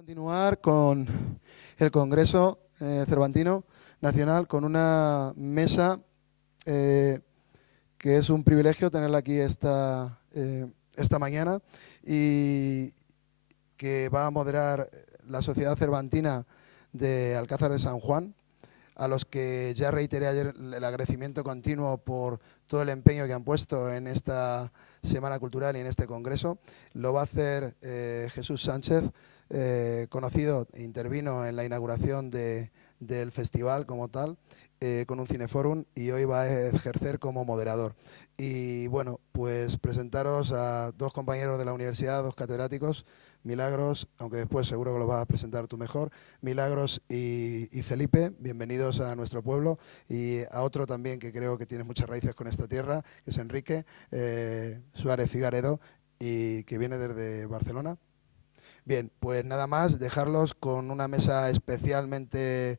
Continuar con el Congreso Cervantino Nacional con una mesa que es un privilegio tenerla aquí esta mañana y que va a moderar la Sociedad Cervantina de Alcázar de San Juan, a los que ya reiteré ayer el agradecimiento continuo por todo el empeño que han puesto en esta Semana Cultural y en este congreso. Lo va a hacer Jesús Sánchez, conocido, intervino en la inauguración del festival como tal, con un cineforum, y hoy va a ejercer como moderador. Y bueno, pues presentaros a dos compañeros de la universidad, dos catedráticos, Milagros, aunque después seguro que lo vas a presentar tú mejor, Milagros y Felipe, bienvenidos a nuestro pueblo, y a otro también que creo que tiene muchas raíces con esta tierra, que es Enrique Suárez Figaredo, y que viene desde Barcelona. Bien, pues nada más, dejarlos con una mesa especialmente,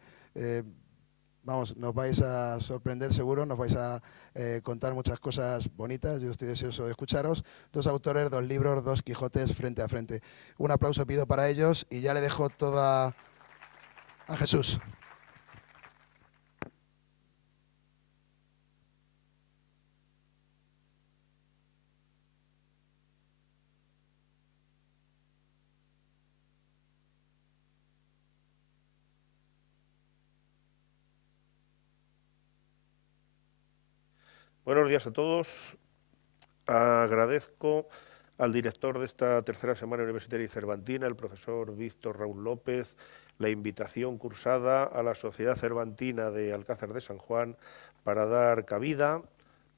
vamos, nos vais a sorprender seguro, nos vais a contar muchas cosas bonitas, yo estoy deseoso de escucharos. Dos autores, dos libros, dos Quijotes frente a frente. Un aplauso pido para ellos y ya le dejo toda a Jesús. Buenos días a todos. Agradezco al director de esta tercera Semana Universitaria y Cervantina, el profesor Víctor Raúl López, la invitación cursada a la Sociedad Cervantina de Alcázar de San Juan para dar cabida,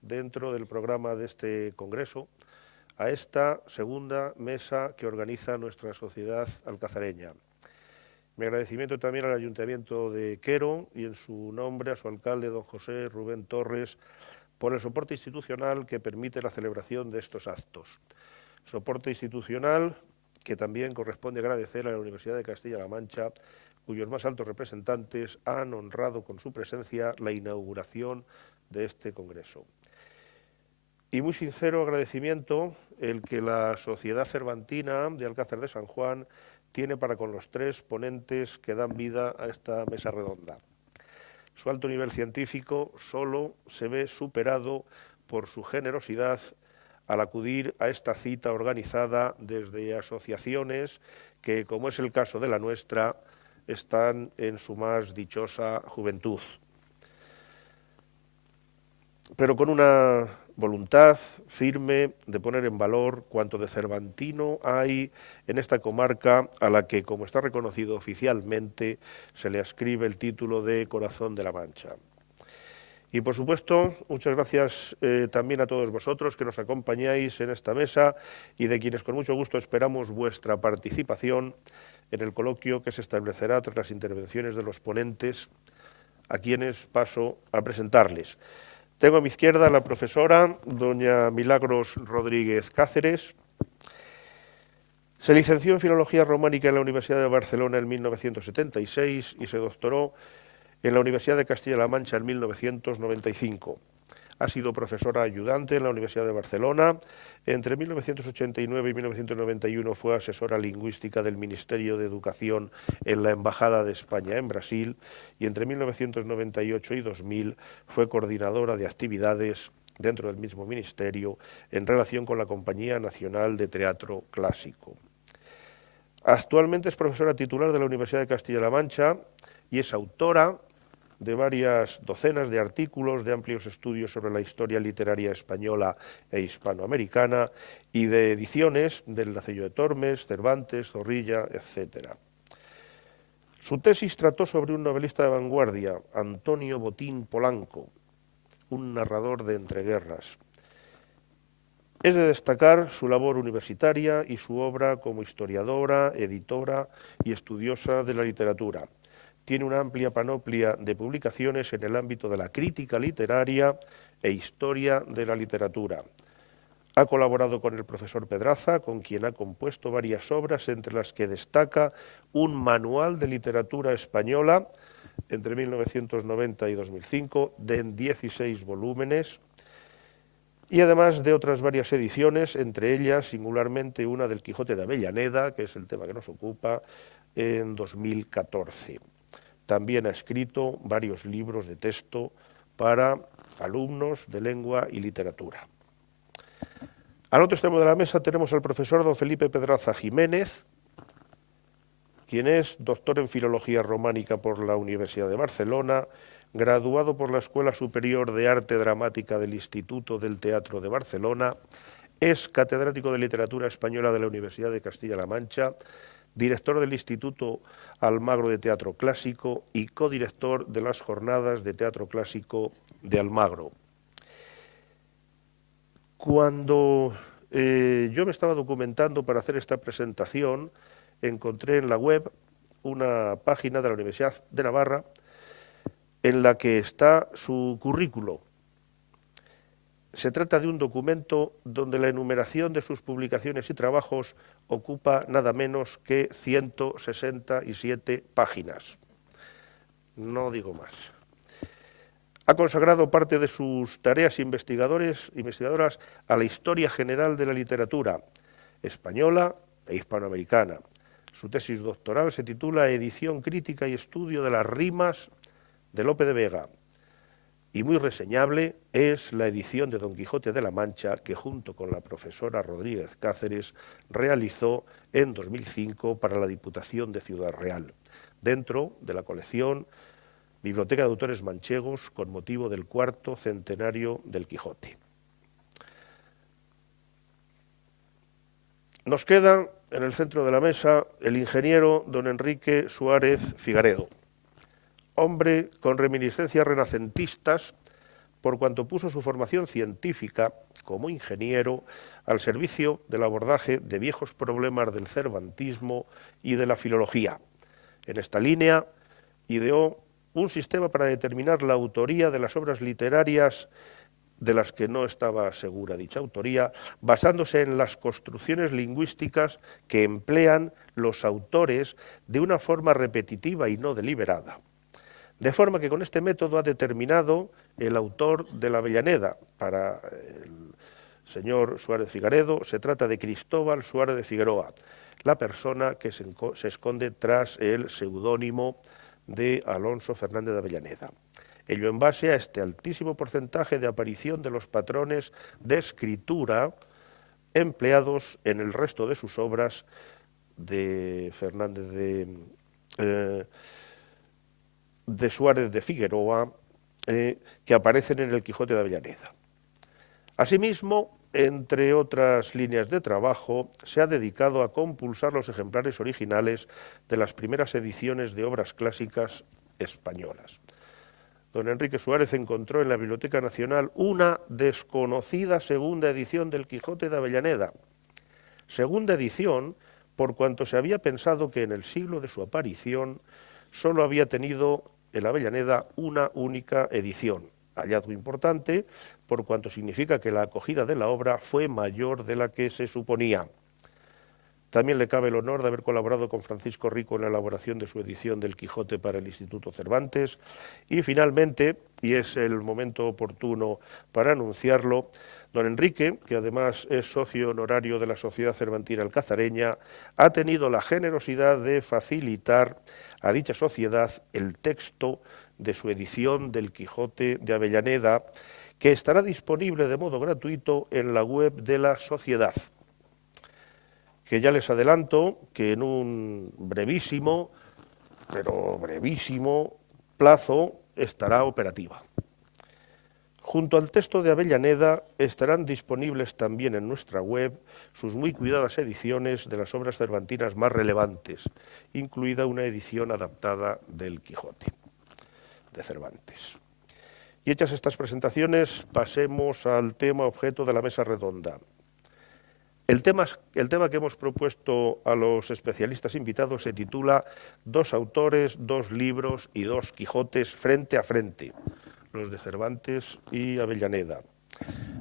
dentro del programa de este congreso, a esta segunda mesa que organiza nuestra sociedad alcazareña. Mi agradecimiento también al Ayuntamiento de Quero y en su nombre a su alcalde, don José Rubén Torres, por el soporte institucional que permite la celebración de estos actos. Soporte institucional que también corresponde agradecer a la Universidad de Castilla-La Mancha, cuyos más altos representantes han honrado con su presencia la inauguración de este congreso. Y muy sincero agradecimiento el que la Sociedad Cervantina de Alcázar de San Juan tiene para con los tres ponentes que dan vida a esta mesa redonda. Su alto nivel científico solo se ve superado por su generosidad al acudir a esta cita organizada desde asociaciones que, como es el caso de la nuestra, están en su más dichosa juventud. Pero con una voluntad firme de poner en valor cuanto de cervantino hay en esta comarca a la que, como está reconocido oficialmente, se le ascribe el título de Corazón de la Mancha. Y por supuesto, muchas gracias también a todos vosotros que nos acompañáis en esta mesa y de quienes con mucho gusto esperamos vuestra participación en el coloquio que se establecerá tras las intervenciones de los ponentes, a quienes paso a presentarles. Tengo a mi izquierda a la profesora doña Milagros Rodríguez Cáceres. Se licenció en Filología Románica en la Universidad de Barcelona en 1976 y se doctoró en la Universidad de Castilla-La Mancha en 1995. Ha sido profesora ayudante en la Universidad de Barcelona. Entre 1989 y 1991 fue asesora lingüística del Ministerio de Educación en la Embajada de España en Brasil y entre 1998 y 2000 fue coordinadora de actividades dentro del mismo ministerio en relación con la Compañía Nacional de Teatro Clásico. Actualmente es profesora titular de la Universidad de Castilla-La Mancha y es autora de varias docenas de artículos, de amplios estudios sobre la historia literaria española e hispanoamericana y de ediciones del Lacello de Tormes, Cervantes, Zorrilla, etc. Su tesis trató sobre un novelista de vanguardia, Antonio Botín Polanco, un narrador de entreguerras. Es de destacar su labor universitaria y su obra como historiadora, editora y estudiosa de la literatura. Tiene una amplia panoplia de publicaciones en el ámbito de la crítica literaria e historia de la literatura. Ha colaborado con el profesor Pedraza, con quien ha compuesto varias obras, entre las que destaca un manual de literatura española entre 1990 y 2005, de 16 volúmenes, y además de otras varias ediciones, entre ellas singularmente una del Quijote de Avellaneda, que es el tema que nos ocupa, en 2014. También ha escrito varios libros de texto para alumnos de lengua y literatura. Al otro extremo de la mesa tenemos al profesor don Felipe Pedraza Jiménez, quien es doctor en Filología Románica por la Universidad de Barcelona, graduado por la Escuela Superior de Arte Dramática del Instituto del Teatro de Barcelona, es catedrático de Literatura Española de la Universidad de Castilla-La Mancha, director del Instituto Almagro de Teatro Clásico y codirector de las Jornadas de Teatro Clásico de Almagro. Cuando yo me estaba documentando para hacer esta presentación, encontré en la web una página de la Universidad de Navarra en la que está su currículo. Se trata de un documento donde la enumeración de sus publicaciones y trabajos ocupa nada menos que 167 páginas. No digo más. Ha consagrado parte de sus tareas investigadoras a la historia general de la literatura española e hispanoamericana. Su tesis doctoral se titula Edición crítica y estudio de las rimas de Lope de Vega. Y muy reseñable es la edición de Don Quijote de la Mancha que junto con la profesora Rodríguez Cáceres realizó en 2005 para la Diputación de Ciudad Real, dentro de la colección Biblioteca de Autores Manchegos con motivo del 4º centenario del Quijote. Nos queda en el centro de la mesa el ingeniero don Enrique Suárez Figaredo, hombre con reminiscencias renacentistas por cuanto puso su formación científica como ingeniero al servicio del abordaje de viejos problemas del cervantismo y de la filología. En esta línea ideó un sistema para determinar la autoría de las obras literarias de las que no estaba segura dicha autoría, basándose en las construcciones lingüísticas que emplean los autores de una forma repetitiva y no deliberada. De forma que con este método ha determinado el autor de la Avellaneda. Para el señor Suárez Figaredo se trata de Cristóbal Suárez de Figueroa, la persona que se esconde tras el seudónimo de Alonso Fernández de Avellaneda. Ello en base a este altísimo porcentaje de aparición de los patrones de escritura empleados en el resto de sus obras de Fernández de Suárez de Figueroa, que aparecen en el Quijote de Avellaneda. Asimismo, entre otras líneas de trabajo, se ha dedicado a compulsar los ejemplares originales de las primeras ediciones de obras clásicas españolas. Don Enrique Suárez encontró en la Biblioteca Nacional una desconocida segunda edición del Quijote de Avellaneda. Segunda edición por cuanto se había pensado que en el siglo de su aparición solo había tenido el Avellaneda una única edición. Hallazgo importante por cuanto significa que la acogida de la obra fue mayor de la que se suponía. También le cabe el honor de haber colaborado con Francisco Rico en la elaboración de su edición del Quijote para el Instituto Cervantes. Y finalmente, y es el momento oportuno para anunciarlo, don Enrique, que además es socio honorario de la Sociedad Cervantina Alcazareña, ha tenido la generosidad de facilitar a dicha sociedad el texto de su edición del Quijote de Avellaneda, que estará disponible de modo gratuito en la web de la sociedad, que ya les adelanto que en un brevísimo, pero brevísimo plazo estará operativa. Junto al texto de Avellaneda estarán disponibles también en nuestra web sus muy cuidadas ediciones de las obras cervantinas más relevantes, incluida una edición adaptada del Quijote de Cervantes. Y hechas estas presentaciones, pasemos al tema objeto de la mesa redonda. El tema que hemos propuesto a los especialistas invitados se titula Dos autores, dos libros y dos Quijotes frente a frente, los de Cervantes y Avellaneda.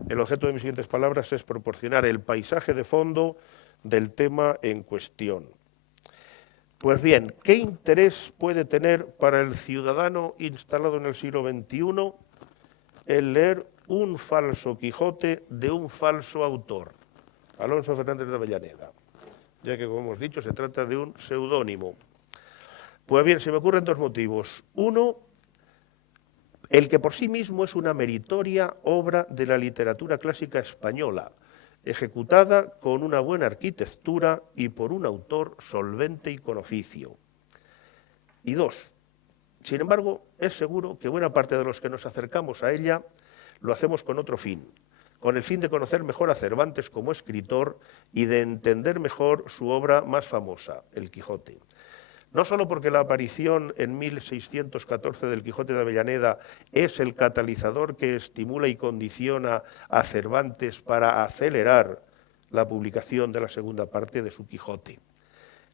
El objeto de mis siguientes palabras es proporcionar el paisaje de fondo del tema en cuestión. Pues bien, ¿qué interés puede tener para el ciudadano instalado en el siglo XXI el leer un falso Quijote de un falso autor, Alonso Fernández de Avellaneda, ya que, como hemos dicho, se trata de un seudónimo. Pues bien, se me ocurren dos motivos. Uno, el que por sí mismo es una meritoria obra de la literatura clásica española, ejecutada con una buena arquitectura y por un autor solvente y con oficio. Y dos, sin embargo, es seguro que buena parte de los que nos acercamos a ella lo hacemos con otro fin, con el fin de conocer mejor a Cervantes como escritor y de entender mejor su obra más famosa, El Quijote. No solo porque la aparición en 1614 del Quijote de Avellaneda es el catalizador que estimula y condiciona a Cervantes para acelerar la publicación de la segunda parte de su Quijote,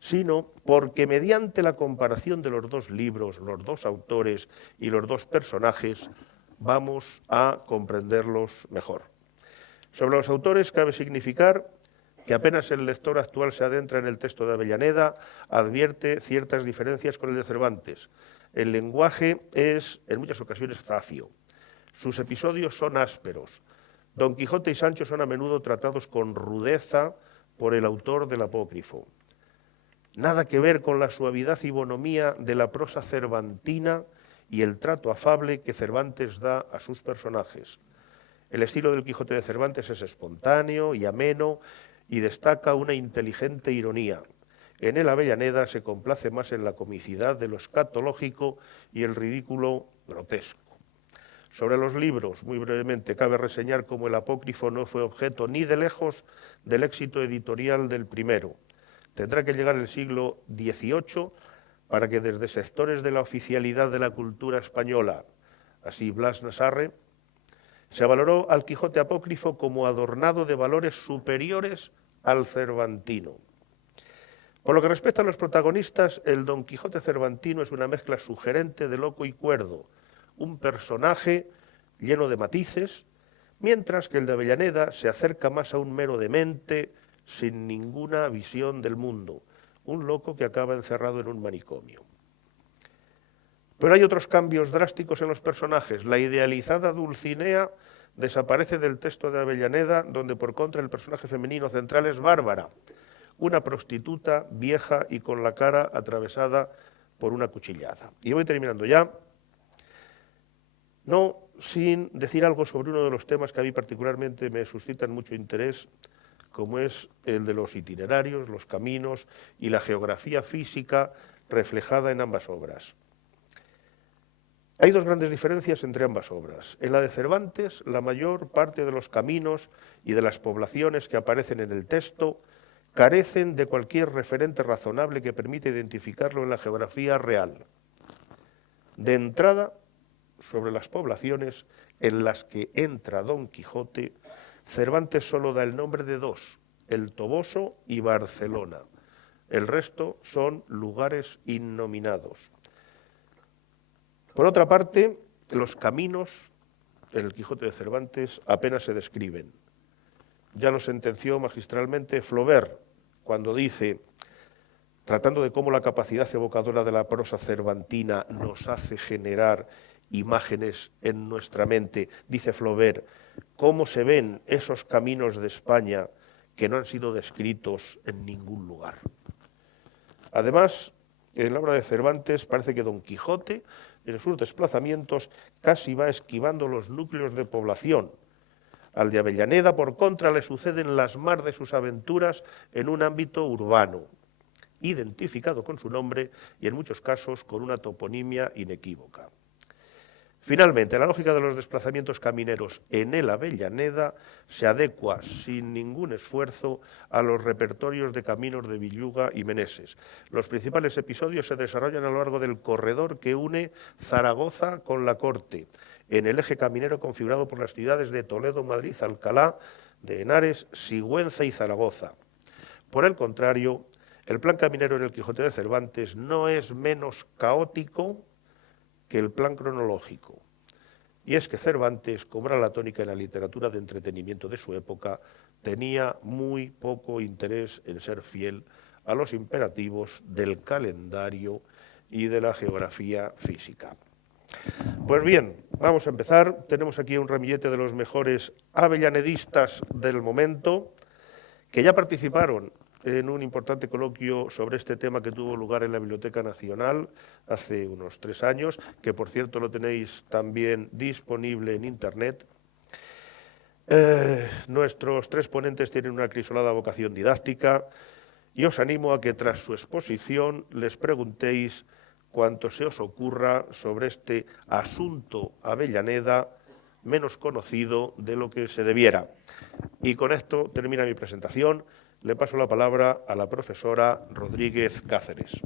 sino porque mediante la comparación de los dos libros, los dos autores y los dos personajes, vamos a comprenderlos mejor. Sobre los autores cabe significar que apenas el lector actual se adentra en el texto de Avellaneda, advierte ciertas diferencias con el de Cervantes. El lenguaje es, en muchas ocasiones, zafio. Sus episodios son ásperos. Don Quijote y Sancho son a menudo tratados con rudeza por el autor del apócrifo. Nada que ver con la suavidad y bonomía de la prosa cervantina y el trato afable que Cervantes da a sus personajes. El estilo del Quijote de Cervantes es espontáneo y ameno y destaca una inteligente ironía. En el Avellaneda se complace más en la comicidad de lo escatológico y el ridículo grotesco. Sobre los libros, muy brevemente, cabe reseñar cómo el apócrifo no fue objeto ni de lejos del éxito editorial del primero. Tendrá que llegar el siglo XVIII para que desde sectores de la oficialidad de la cultura española, así Blas Nasarre, se valoró al Quijote apócrifo como adornado de valores superiores al cervantino. Por lo que respecta a los protagonistas, el Don Quijote cervantino es una mezcla sugerente de loco y cuerdo, un personaje lleno de matices, mientras que el de Avellaneda se acerca más a un mero demente sin ninguna visión del mundo, un loco que acaba encerrado en un manicomio. Pero hay otros cambios drásticos en los personajes. La idealizada Dulcinea desaparece del texto de Avellaneda, donde por contra el personaje femenino central es Bárbara, una prostituta vieja y con la cara atravesada por una cuchillada. Y voy terminando ya, no sin decir algo sobre uno de los temas que a mí particularmente me suscitan mucho interés, como es el de los itinerarios, los caminos y la geografía física reflejada en ambas obras. Hay dos grandes diferencias entre ambas obras. En la de Cervantes, la mayor parte de los caminos y de las poblaciones que aparecen en el texto carecen de cualquier referente razonable que permita identificarlo en la geografía real. De entrada, sobre las poblaciones en las que entra Don Quijote, Cervantes solo da el nombre de dos, El Toboso y Barcelona. El resto son lugares innominados. Por otra parte, los caminos en el Quijote de Cervantes apenas se describen. Ya lo sentenció magistralmente Flaubert cuando dice, tratando de cómo la capacidad evocadora de la prosa cervantina nos hace generar imágenes en nuestra mente, dice Flaubert, cómo se ven esos caminos de España que no han sido descritos en ningún lugar. Además, en la obra de Cervantes parece que Don Quijote, en sus desplazamientos, casi va esquivando los núcleos de población. Al de Avellaneda, por contra, le suceden las más de sus aventuras en un ámbito urbano, identificado con su nombre y en muchos casos con una toponimia inequívoca. Finalmente, la lógica de los desplazamientos camineros en el Avellaneda se adecua sin ningún esfuerzo a los repertorios de caminos de Villuga y Meneses. Los principales episodios se desarrollan a lo largo del corredor que une Zaragoza con la Corte, en el eje caminero configurado por las ciudades de Toledo, Madrid, Alcalá de Henares, Sigüenza y Zaragoza. Por el contrario, el plan caminero en el Quijote de Cervantes no es menos caótico que el plan cronológico. Y es que Cervantes, como era la tónica en la literatura de entretenimiento de su época, tenía muy poco interés en ser fiel a los imperativos del calendario y de la geografía física. Pues bien, vamos a empezar. Tenemos aquí un ramillete de los mejores avellanedistas del momento, que ya participaron en un importante coloquio sobre este tema que tuvo lugar en la Biblioteca Nacional hace unos 3 años, que por cierto lo tenéis también disponible en Internet. Nuestros 3 ponentes tienen una acrisolada vocación didáctica y os animo a que tras su exposición les preguntéis cuanto se os ocurra sobre este asunto Avellaneda menos conocido de lo que se debiera. Y con esto termina mi presentación. Le paso la palabra a la profesora Rodríguez Cáceres.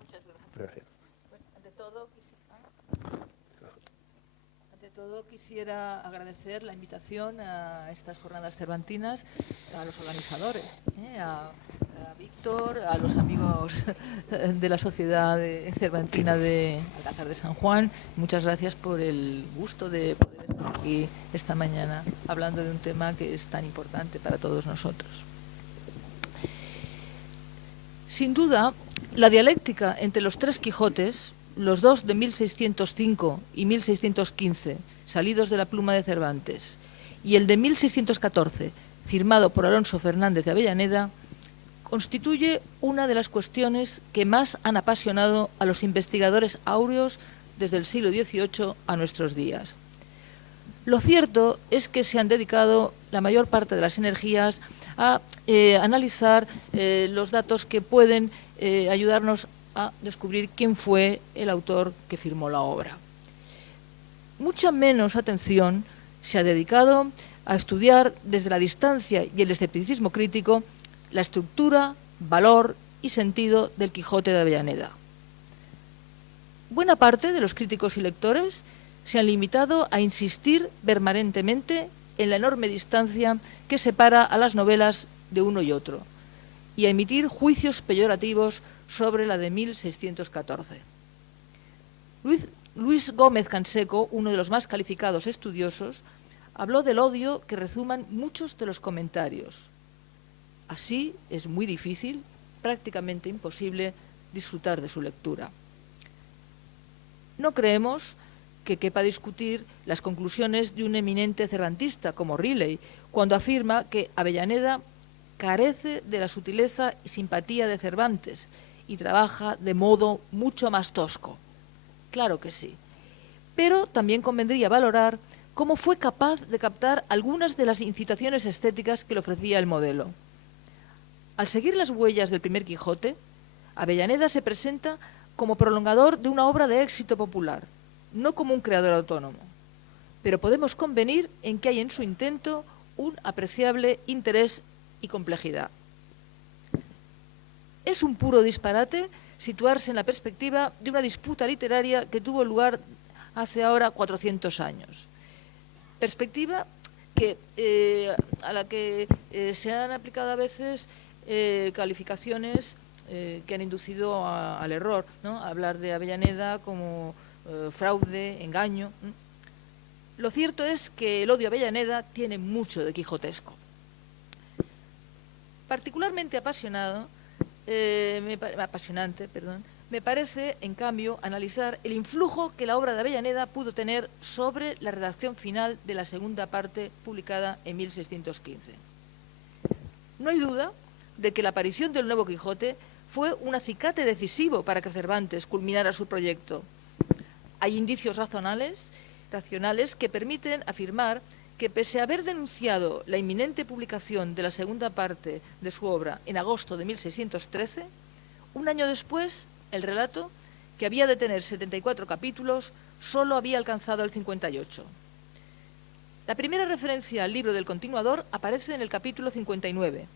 Muchas gracias. Bueno, ante todo quisiera agradecer la invitación a estas jornadas cervantinas, a los organizadores, a Víctor, a los amigos de la Sociedad Cervantina de Alcázar de San Juan. Muchas gracias por el gusto de poder estar aquí esta mañana hablando de un tema que es tan importante para todos nosotros. Sin duda, la dialéctica entre los 3 Quijotes, los 2 de 1605 y 1615, salidos de la pluma de Cervantes, y el de 1614, firmado por Alonso Fernández de Avellaneda, constituye una de las cuestiones que más han apasionado a los investigadores áureos desde el siglo XVIII a nuestros días. Lo cierto es que se han dedicado la mayor parte de las energías a analizar los datos que pueden ayudarnos a descubrir quién fue el autor que firmó la obra. Mucha menos atención se ha dedicado a estudiar desde la distancia y el escepticismo crítico la estructura, valor y sentido del Quijote de Avellaneda. Buena parte de los críticos y lectores se han limitado a insistir permanentemente en la enorme distancia que separa a las novelas de uno y otro, y a emitir juicios peyorativos sobre la de 1614. Luis Gómez Canseco, uno de los más calificados estudiosos, habló del odio que rezuman muchos de los comentarios. Así es muy difícil, prácticamente imposible, disfrutar de su lectura. No creemos que quepa discutir las conclusiones de un eminente cervantista como Riley, cuando afirma que Avellaneda carece de la sutileza y simpatía de Cervantes y trabaja de modo mucho más tosco. Claro que sí. Pero también convendría valorar cómo fue capaz de captar algunas de las incitaciones estéticas que le ofrecía el modelo. Al seguir las huellas del primer Quijote, Avellaneda se presenta como prolongador de una obra de éxito popular, no como un creador autónomo. Pero podemos convenir en que hay en su intento un apreciable interés y complejidad. Es un puro disparate situarse en la perspectiva de una disputa literaria que tuvo lugar hace ahora 400 años. Perspectiva a la que se han aplicado a veces calificaciones que han inducido al error, ¿no? Hablar de Avellaneda como fraude, engaño. Lo cierto es que el odio a Avellaneda tiene mucho de quijotesco. Particularmente apasionante, me parece, en cambio, analizar el influjo que la obra de Avellaneda pudo tener sobre la redacción final de la segunda parte publicada en 1615. No hay duda de que la aparición del nuevo Quijote fue un acicate decisivo para que Cervantes culminara su proyecto. Hay indicios racionales que permiten afirmar que, pese a haber denunciado la inminente publicación de la segunda parte de su obra en agosto de 1613, un año después, el relato, que había de tener 74 capítulos, solo había alcanzado el 58. La primera referencia al libro del continuador aparece en el capítulo 59.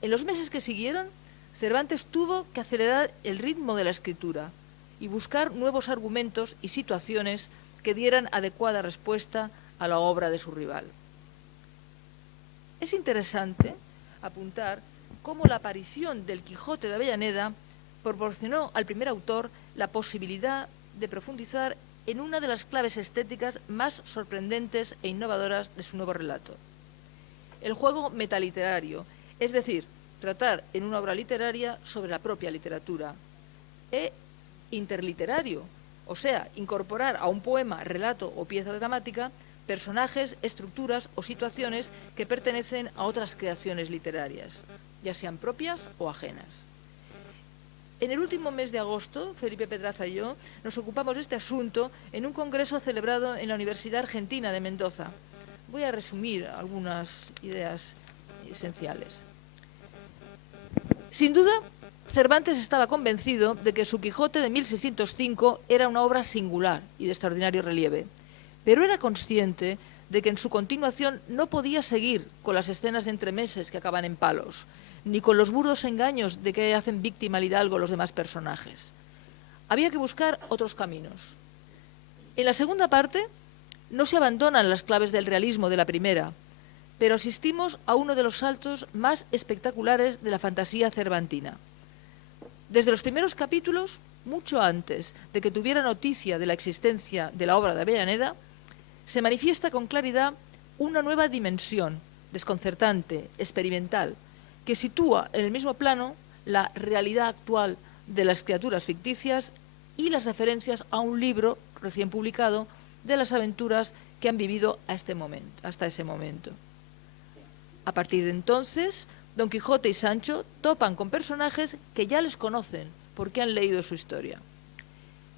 En los meses que siguieron, Cervantes tuvo que acelerar el ritmo de la escritura y buscar nuevos argumentos y situaciones que dieran adecuada respuesta a la obra de su rival. Es interesante apuntar cómo la aparición del Quijote de Avellaneda proporcionó al primer autor la posibilidad de profundizar en una de las claves estéticas más sorprendentes e innovadoras de su nuevo relato: el juego metaliterario, es decir, tratar en una obra literaria sobre la propia literatura, e interliterario, o sea, incorporar a un poema, relato o pieza dramática personajes, estructuras o situaciones que pertenecen a otras creaciones literarias, ya sean propias o ajenas. En el último mes de agosto, Felipe Pedraza y yo nos ocupamos de este asunto en un congreso celebrado en la Universidad Argentina de Mendoza. Voy a resumir algunas ideas esenciales. Sin duda, Cervantes estaba convencido de que su Quijote de 1605 era una obra singular y de extraordinario relieve, pero era consciente de que en su continuación no podía seguir con las escenas de entremeses que acaban en palos, ni con los burdos engaños de que hacen víctima al hidalgo los demás personajes. Había que buscar otros caminos. En la segunda parte no se abandonan las claves del realismo de la primera, pero asistimos a uno de los saltos más espectaculares de la fantasía cervantina. Desde los primeros capítulos, mucho antes de que tuviera noticia de la existencia de la obra de Avellaneda, se manifiesta con claridad una nueva dimensión, desconcertante, experimental, que sitúa en el mismo plano la realidad actual de las criaturas ficticias y las referencias a un libro recién publicado de las aventuras que han vivido hasta ese momento. A partir de entonces, Don Quijote y Sancho topan con personajes que ya les conocen porque han leído su historia.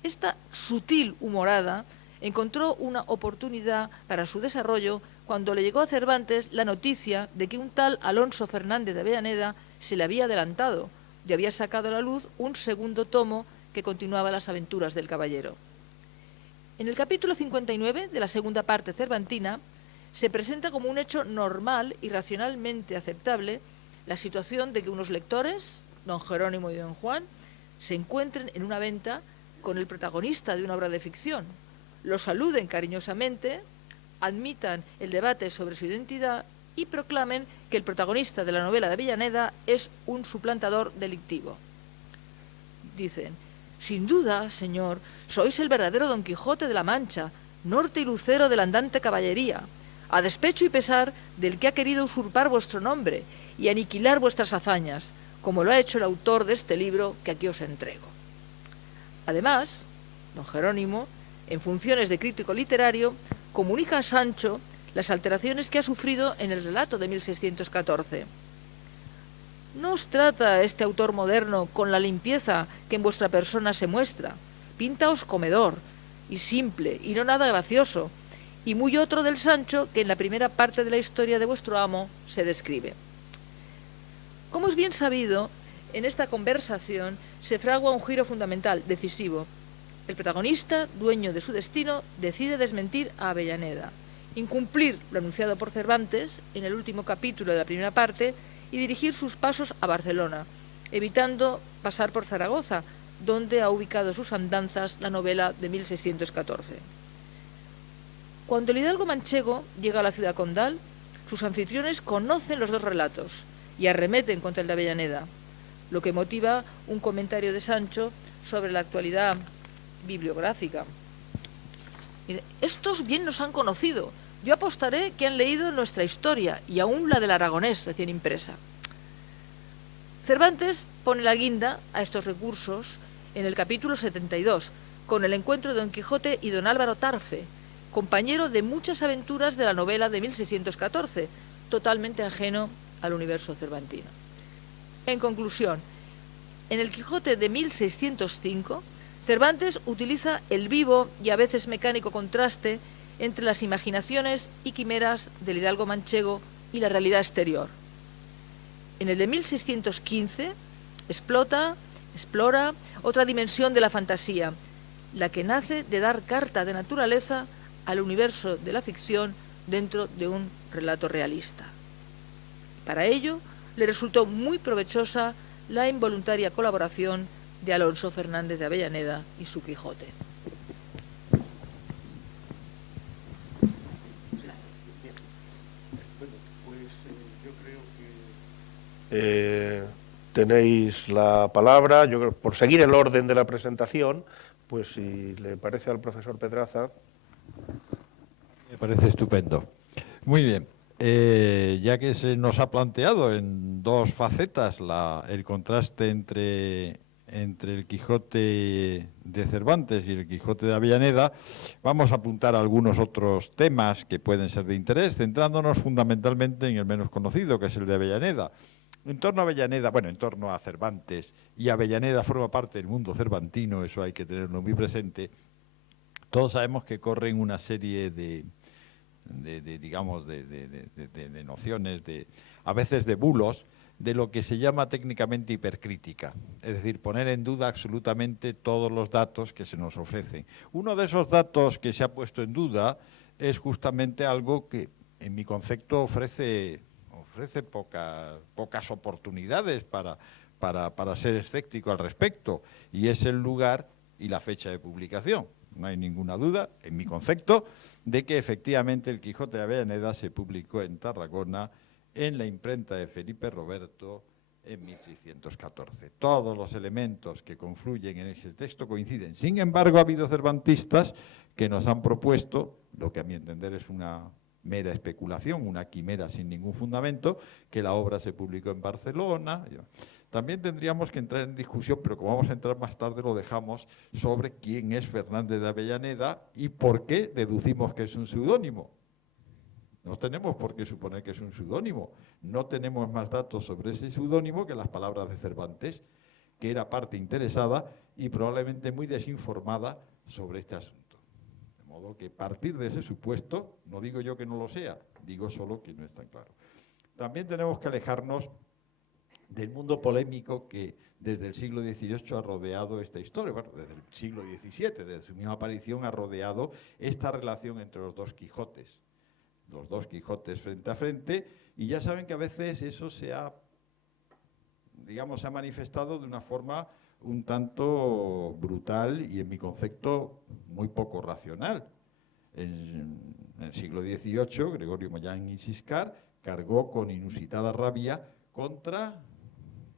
Esta sutil humorada encontró una oportunidad para su desarrollo cuando le llegó a Cervantes la noticia de que un tal Alonso Fernández de Avellaneda se le había adelantado y había sacado a la luz un segundo tomo que continuaba las aventuras del caballero. En el capítulo 59 de la segunda parte cervantina se presenta como un hecho normal y racionalmente aceptable la situación de que unos lectores, don Jerónimo y don Juan, se encuentren en una venta con el protagonista de una obra de ficción, lo saluden cariñosamente, admitan el debate sobre su identidad y proclamen que el protagonista de la novela de Avellaneda es un suplantador delictivo. Dicen: sin duda, señor, sois el verdadero Don Quijote de la Mancha, norte y lucero de la andante caballería, a despecho y pesar del que ha querido usurpar vuestro nombre y aniquilar vuestras hazañas, como lo ha hecho el autor de este libro que aquí os entrego. Además, don Jerónimo, en funciones de crítico literario, comunica a Sancho las alteraciones que ha sufrido en el relato de 1614. No os trata este autor moderno con la limpieza que en vuestra persona se muestra. Píntaos comedor y simple y no nada gracioso, y muy otro del Sancho que en la primera parte de la historia de vuestro amo se describe. Como es bien sabido, en esta conversación se fragua un giro fundamental, decisivo. El protagonista, dueño de su destino, decide desmentir a Avellaneda, incumplir lo anunciado por Cervantes en el último capítulo de la primera parte y dirigir sus pasos a Barcelona, evitando pasar por Zaragoza, donde ha ubicado sus andanzas la novela de 1614. Cuando el hidalgo manchego llega a la ciudad condal, sus anfitriones conocen los dos relatos y arremeten contra el de Avellaneda, lo que motiva un comentario de Sancho sobre la actualidad bibliográfica. Estos bien nos han conocido. Yo apostaré que han leído nuestra historia y aún la del Aragonés recién impresa. Cervantes pone la guinda a estos recursos en el capítulo 72, con el encuentro de Don Quijote y don Álvaro Tarfe, compañero de muchas aventuras de la novela de 1614, totalmente ajeno al universo cervantino. En conclusión, en el Quijote de 1605, Cervantes utiliza el vivo y a veces mecánico contraste entre las imaginaciones y quimeras del hidalgo manchego y la realidad exterior. En el de 1615 explora otra dimensión de la fantasía, la que nace de dar carta de naturaleza al universo de la ficción dentro de un relato realista. Para ello, le resultó muy provechosa la involuntaria colaboración de Alonso Fernández de Avellaneda y su Quijote. Tenéis la palabra. Yo creo, por seguir el orden de la presentación, pues si le parece al profesor Pedraza. Me parece estupendo. Muy bien. Ya que se nos ha planteado en dos facetas el contraste entre entre el Quijote de Cervantes y el Quijote de Avellaneda, vamos a apuntar algunos otros temas que pueden ser de interés, centrándonos fundamentalmente en el menos conocido, que es el de Avellaneda. En torno a Avellaneda, bueno, en torno a Cervantes, y Avellaneda forma parte del mundo cervantino, eso hay que tenerlo muy presente. Todos sabemos que corren una serie de nociones, a veces de bulos, de lo que se llama técnicamente hipercrítica, es decir, poner en duda absolutamente todos los datos que se nos ofrecen. Uno de esos datos que se ha puesto en duda es justamente algo que, en mi concepto, ofrece pocas oportunidades para ser escéptico al respecto, y es el lugar y la fecha de publicación. No hay ninguna duda, en mi concepto, de que efectivamente el Quijote de Avellaneda se publicó en Tarragona en la imprenta de Felipe Roberto en 1614. Todos los elementos que confluyen en ese texto coinciden. Sin embargo, ha habido cervantistas que nos han propuesto, lo que a mi entender es una mera especulación, una quimera sin ningún fundamento, que la obra se publicó en Barcelona. También tendríamos que entrar en discusión, pero como vamos a entrar más tarde, lo dejamos, sobre quién es Fernández de Avellaneda y por qué deducimos que es un seudónimo. No tenemos por qué suponer que es un seudónimo. No tenemos más datos sobre ese seudónimo que las palabras de Cervantes, que era parte interesada y probablemente muy desinformada sobre este asunto. De modo que partir de ese supuesto, no digo yo que no lo sea, digo solo que no es tan claro. También tenemos que alejarnos del mundo polémico que desde el siglo XVIII ha rodeado esta historia. Bueno, desde el siglo XVII, desde su misma aparición, ha rodeado esta relación entre los dos Quijotes frente a frente, y ya saben que a veces eso se ha manifestado de una forma un tanto brutal y, en mi concepto, muy poco racional. En el siglo XVIII, Gregorio Moyán y Siscar cargó con inusitada rabia contra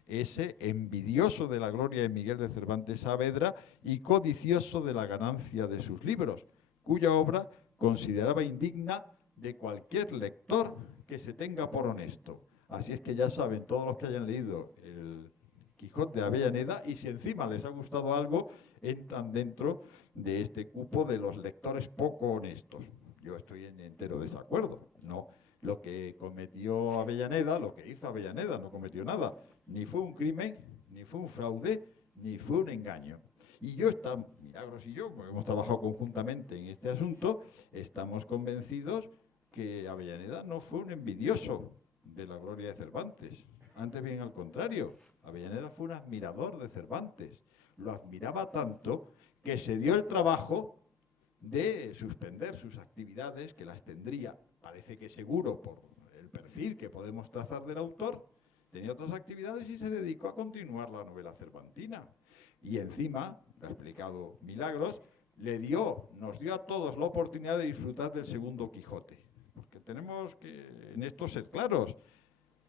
ese envidioso de la gloria de Miguel de Cervantes Saavedra y codicioso de la ganancia de sus libros, cuya obra consideraba indigna de cualquier lector que se tenga por honesto. Así es que ya saben, todos los que hayan leído el Quijote de Avellaneda, y si encima les ha gustado algo, entran dentro de este cupo de los lectores poco honestos. Yo estoy en entero desacuerdo. No, lo que cometió Avellaneda, lo que hizo Avellaneda, no cometió nada. Ni fue un crimen, ni fue un fraude, ni fue un engaño. Y Milagros y yo, porque hemos trabajado conjuntamente en este asunto, estamos convencidos que Avellaneda no fue un envidioso de la gloria de Cervantes. Antes bien, al contrario, Avellaneda fue un admirador de Cervantes. Lo admiraba tanto que se dio el trabajo de suspender sus actividades, que las tendría, parece que seguro, por el perfil que podemos trazar del autor, tenía otras actividades y se dedicó a continuar la novela cervantina. Y encima, lo ha explicado Milagros, nos dio a todos la oportunidad de disfrutar del segundo Quijote. Porque tenemos que en esto ser claros.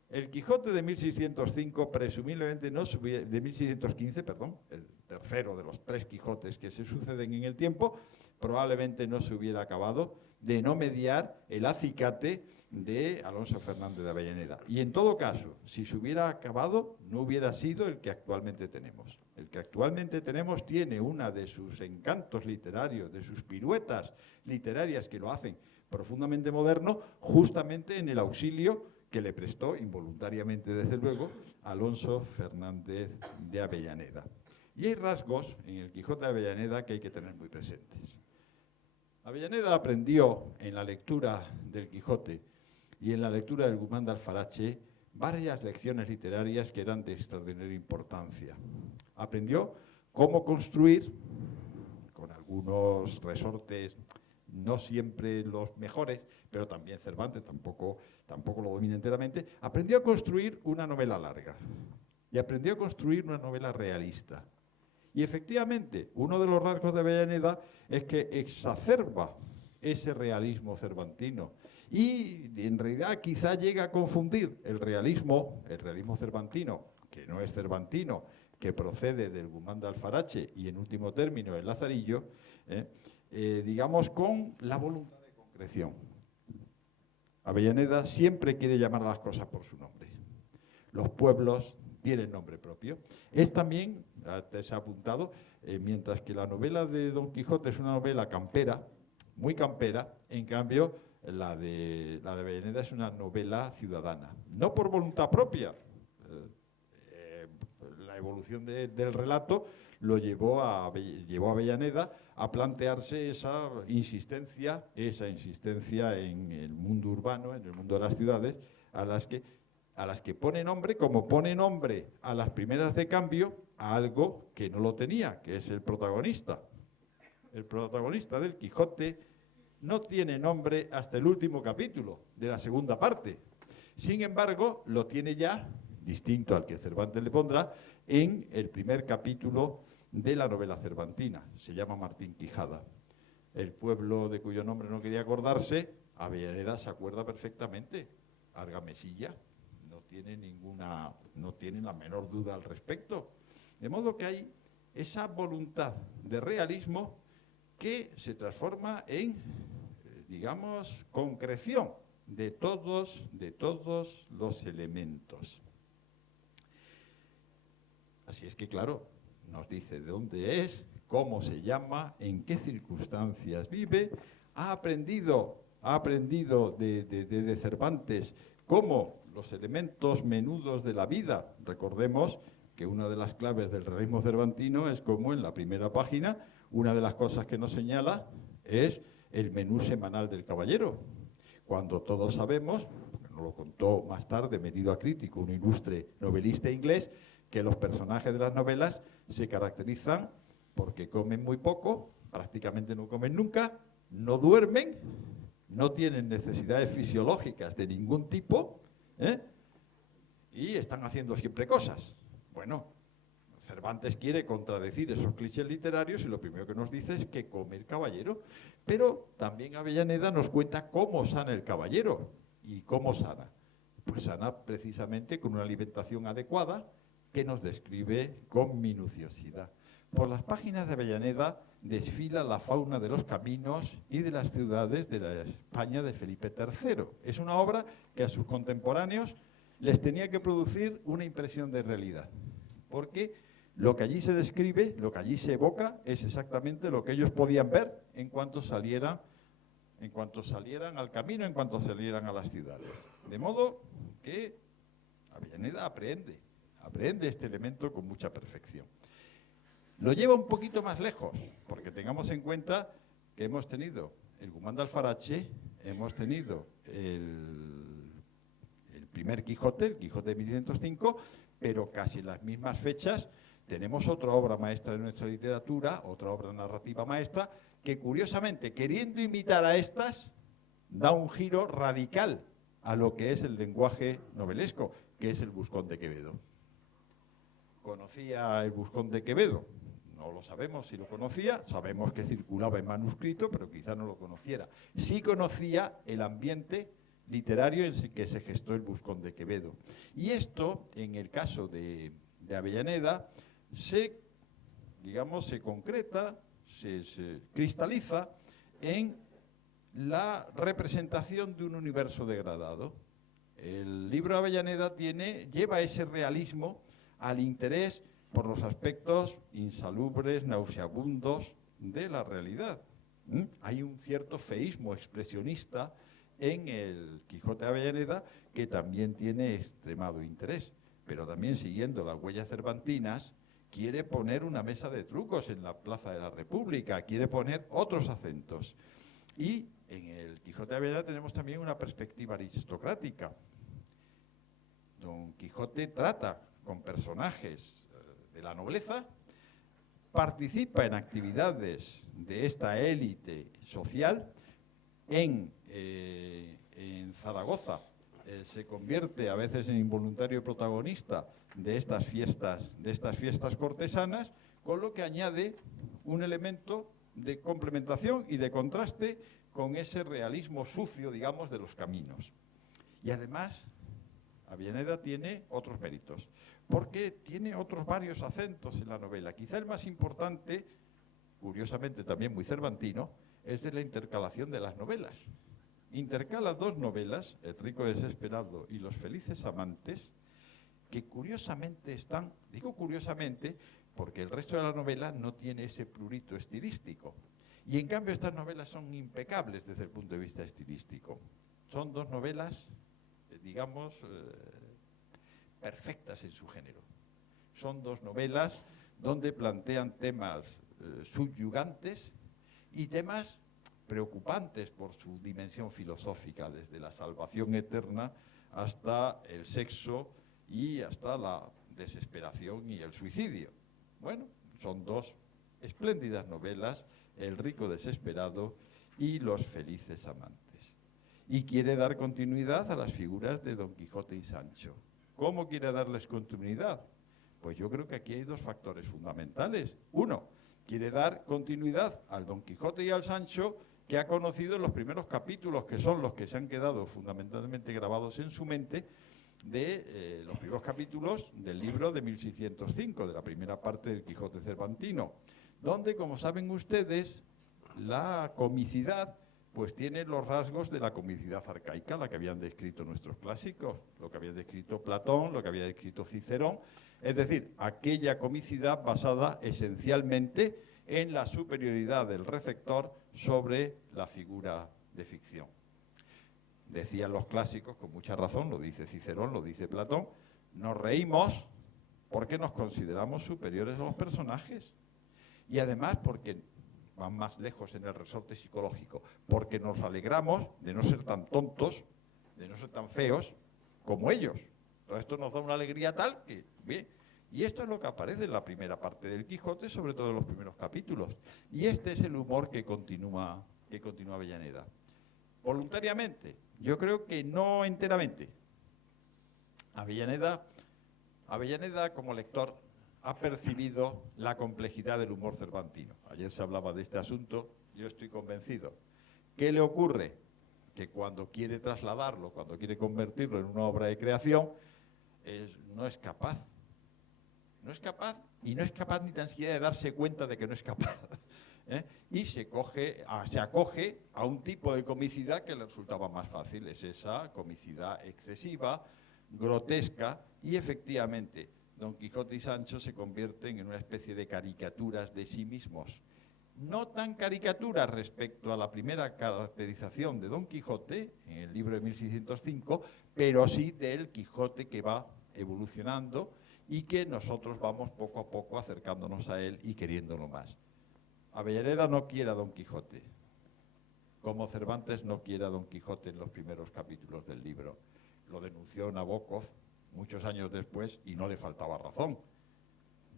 El Quijote de 1605, presumiblemente de 1615, el tercero de los tres Quijotes que se suceden en el tiempo, probablemente no se hubiera acabado de no mediar el acicate de Alonso Fernández de Avellaneda. Y en todo caso, si se hubiera acabado, no hubiera sido el que actualmente tenemos. El que actualmente tenemos tiene una de sus encantos literarios, de sus piruetas literarias que lo hacen profundamente moderno, justamente en el auxilio que le prestó, involuntariamente desde luego, Alonso Fernández de Avellaneda. Y hay rasgos en el Quijote de Avellaneda que hay que tener muy presentes. Avellaneda aprendió en la lectura del Quijote y en la lectura del Guzmán de Alfarache varias lecciones literarias que eran de extraordinaria importancia. Aprendió cómo construir, con algunos resortes no siempre los mejores, pero también Cervantes tampoco lo domina enteramente, aprendió a construir una novela larga y aprendió a construir una novela realista. Y efectivamente, uno de los rasgos de Avellaneda es que exacerba ese realismo cervantino y en realidad quizá llega a confundir el realismo cervantino, que no es cervantino, que procede del Guzmán de Alfarache y en último término el Lazarillo, con la voluntad de concreción. Avellaneda siempre quiere llamar a las cosas por su nombre. Los pueblos tienen nombre propio. Es también, se ha apuntado, mientras que la novela de Don Quijote es una novela campera, muy campera, en cambio la de Avellaneda es una novela ciudadana. No por voluntad propia, la evolución del relato lo llevó a Avellaneda a plantearse esa insistencia en el mundo urbano, en el mundo de las ciudades, a las que pone nombre, como pone nombre a las primeras de cambio, a algo que no lo tenía, que es el protagonista. El protagonista del Quijote no tiene nombre hasta el último capítulo de la segunda parte. Sin embargo, lo tiene ya, distinto al que Cervantes le pondrá, en el primer capítulo de la novela cervantina. Se llama Martín Quijada. El pueblo de cuyo nombre no quería acordarse, Avellaneda se acuerda perfectamente. Argamesilla, no tiene la menor duda al respecto. De modo que hay esa voluntad de realismo que se transforma en, digamos, concreción de todos los elementos. Así es que, claro, nos dice de dónde es, cómo se llama, en qué circunstancias vive, ha aprendido de Cervantes cómo los elementos menudos de la vida. Recordemos que una de las claves del realismo cervantino es como en la primera página, una de las cosas que nos señala es el menú semanal del caballero. Cuando todos sabemos, nos lo contó más tarde Medido a Crítico, un ilustre novelista inglés, que los personajes de las novelas se caracterizan porque comen muy poco, prácticamente no comen nunca, no duermen, no tienen necesidades fisiológicas de ningún tipo, y están haciendo siempre cosas. Bueno, Cervantes quiere contradecir esos clichés literarios y lo primero que nos dice es que come el caballero, pero también Avellaneda nos cuenta cómo sana el caballero. ¿Y cómo sana? Pues sana precisamente con una alimentación adecuada que nos describe con minuciosidad. Por las páginas de Avellaneda desfila la fauna de los caminos y de las ciudades de la España de Felipe III. Es una obra que a sus contemporáneos les tenía que producir una impresión de realidad, porque lo que allí se describe, lo que allí se evoca, es exactamente lo que ellos podían ver en cuanto salieran al camino, en cuanto salieran a las ciudades. De modo que Avellaneda aprende este elemento con mucha perfección. Lo lleva un poquito más lejos, porque tengamos en cuenta que hemos tenido el Guzmán de Alfarache, hemos tenido el primer Quijote, el Quijote de 1105, pero casi en las mismas fechas tenemos otra obra maestra de nuestra literatura, otra obra narrativa maestra, que curiosamente, queriendo imitar a estas, da un giro radical a lo que es el lenguaje novelesco, que es el Buscón de Quevedo. ¿Conocía el Buscón de Quevedo? No lo sabemos si lo conocía, sabemos que circulaba en manuscrito, pero quizá no lo conociera. Sí conocía el ambiente literario en que se gestó el Buscón de Quevedo. Y esto, en el caso de Avellaneda, se concreta, se cristaliza en la representación de un universo degradado. El libro de Avellaneda lleva ese realismo al interés por los aspectos insalubres, nauseabundos de la realidad. Hay un cierto feísmo expresionista en el Quijote de Avellaneda que también tiene extremado interés, pero también siguiendo las huellas cervantinas quiere poner una mesa de trucos en la Plaza de la República, quiere poner otros acentos. Y en el Quijote de Avellaneda tenemos también una perspectiva aristocrática. Don Quijote trata con personajes de la nobleza, participa en actividades de esta élite social. En Zaragoza se convierte a veces en involuntario protagonista de estas fiestas cortesanas, con lo que añade un elemento de complementación y de contraste con ese realismo sucio, digamos, de los caminos. Y además, Avellaneda tiene otros méritos, porque tiene otros varios acentos en la novela. Quizá el más importante, curiosamente también muy cervantino, es de la intercalación de las novelas. Intercala dos novelas, El rico desesperado y Los felices amantes, que curiosamente están, digo curiosamente, porque el resto de la novela no tiene ese prurito estilístico. Y en cambio estas novelas son impecables desde el punto de vista estilístico. Son dos novelas, digamos, perfectas en su género. Son dos novelas donde plantean temas subyugantes y temas preocupantes por su dimensión filosófica, desde la salvación eterna hasta el sexo y hasta la desesperación y el suicidio. Bueno, son dos espléndidas novelas, El rico desesperado y Los felices amantes. Y quiere dar continuidad a las figuras de Don Quijote y Sancho. ¿Cómo quiere darles continuidad? Pues yo creo que aquí hay dos factores fundamentales. Uno, quiere dar continuidad al Don Quijote y al Sancho que ha conocido en los primeros capítulos, que son los que se han quedado fundamentalmente grabados en su mente, de los primeros capítulos del libro de 1605, de la primera parte del Quijote cervantino, donde, como saben ustedes, la comicidad pues tiene los rasgos de la comicidad arcaica, la que habían descrito nuestros clásicos, lo que había descrito Platón, lo que había descrito Cicerón, es decir, aquella comicidad basada esencialmente en la superioridad del receptor sobre la figura de ficción. Decían los clásicos, con mucha razón, lo dice Cicerón, lo dice Platón, nos reímos porque nos consideramos superiores a los personajes y además porque van más lejos en el resorte psicológico, porque nos alegramos de no ser tan tontos, de no ser tan feos como ellos. Todo esto nos da una alegría tal que, bien, y esto es lo que aparece en la primera parte del Quijote, sobre todo en los primeros capítulos. Y este es el humor que continúa Avellaneda. Voluntariamente, yo creo que no enteramente. Avellaneda como lector ha percibido la complejidad del humor cervantino. Ayer se hablaba de este asunto, yo estoy convencido. ¿Qué le ocurre? Que cuando quiere trasladarlo, cuando quiere convertirlo en una obra de creación, no es capaz. No es capaz, y no es capaz ni tan siquiera de darse cuenta de que no es capaz. Y se acoge a un tipo de comicidad que le resultaba más fácil, es esa comicidad excesiva, grotesca, y efectivamente Don Quijote y Sancho se convierten en una especie de caricaturas de sí mismos. No tan caricaturas respecto a la primera caracterización de Don Quijote, en el libro de 1605, pero sí del Quijote que va evolucionando y que nosotros vamos poco a poco acercándonos a él y queriéndolo más. Avellaneda no quiere a Don Quijote, como Cervantes no quiere a Don Quijote en los primeros capítulos del libro. Lo denunció Nabokov muchos años después y no le faltaba razón.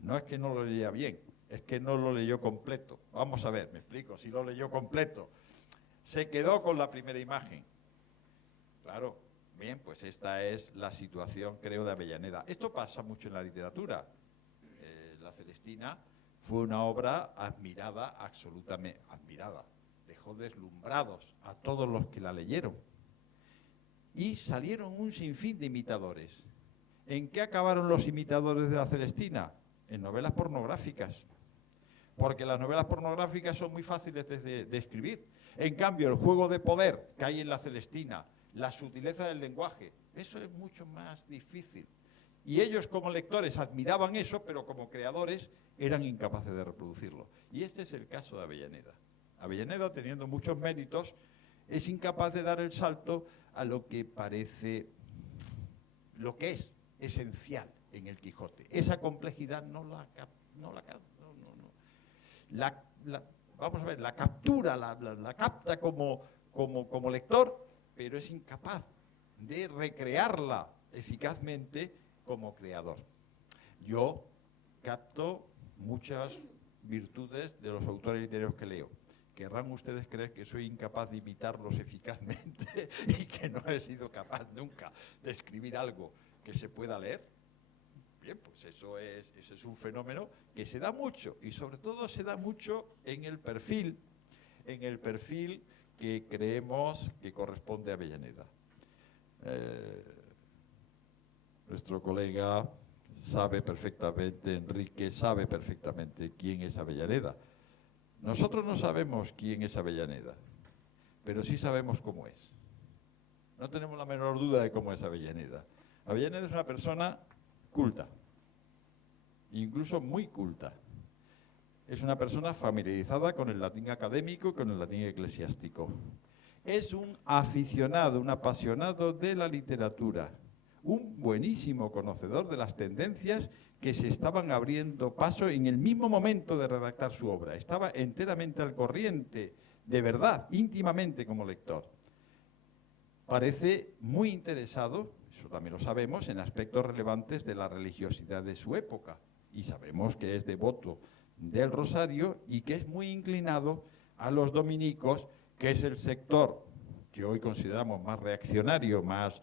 No es que no lo leía bien, es que no lo leyó completo. Vamos a ver, me explico, si lo leyó completo. Se quedó con la primera imagen. Claro, bien, pues esta es la situación, creo, de Avellaneda. Esto pasa mucho en la literatura. La Celestina fue una obra admirada, absolutamente admirada. Dejó deslumbrados a todos los que la leyeron. Y salieron un sinfín de imitadores. ¿En qué acabaron los imitadores de la Celestina? En novelas pornográficas. Porque las novelas pornográficas son muy fáciles de escribir. En cambio, el juego de poder que hay en la Celestina, la sutileza del lenguaje, eso es mucho más difícil. Y ellos como lectores admiraban eso, pero como creadores eran incapaces de reproducirlo. Y este es el caso de Avellaneda. Avellaneda, teniendo muchos méritos, es incapaz de dar el salto a lo que parece, lo que es esencial en el Quijote. Esa complejidad vamos a ver, la captura, la capta como lector, pero es incapaz de recrearla eficazmente como creador. Yo capto muchas virtudes de los autores literarios que leo. ¿Querrán ustedes creer que soy incapaz de imitarlos eficazmente y que no he sido capaz nunca de escribir algo que se pueda leer? Bien, pues eso es un fenómeno que se da mucho, y sobre todo se da mucho en el perfil que creemos que corresponde a Avellaneda. Nuestro colega sabe perfectamente, Enrique sabe perfectamente quién es Avellaneda. Nosotros no sabemos quién es Avellaneda, pero sí sabemos cómo es. No tenemos la menor duda de cómo es Avellaneda. Avellaneda es una persona culta, incluso muy culta. Es una persona familiarizada con el latín académico y con el latín eclesiástico. Es un aficionado, un apasionado de la literatura, un buenísimo conocedor de las tendencias que se estaban abriendo paso en el mismo momento de redactar su obra. Estaba enteramente al corriente, de verdad, íntimamente como lector. Parece muy interesado, eso también lo sabemos, en aspectos relevantes de la religiosidad de su época. Y sabemos que es devoto del Rosario y que es muy inclinado a los dominicos, que es el sector que hoy consideramos más reaccionario, más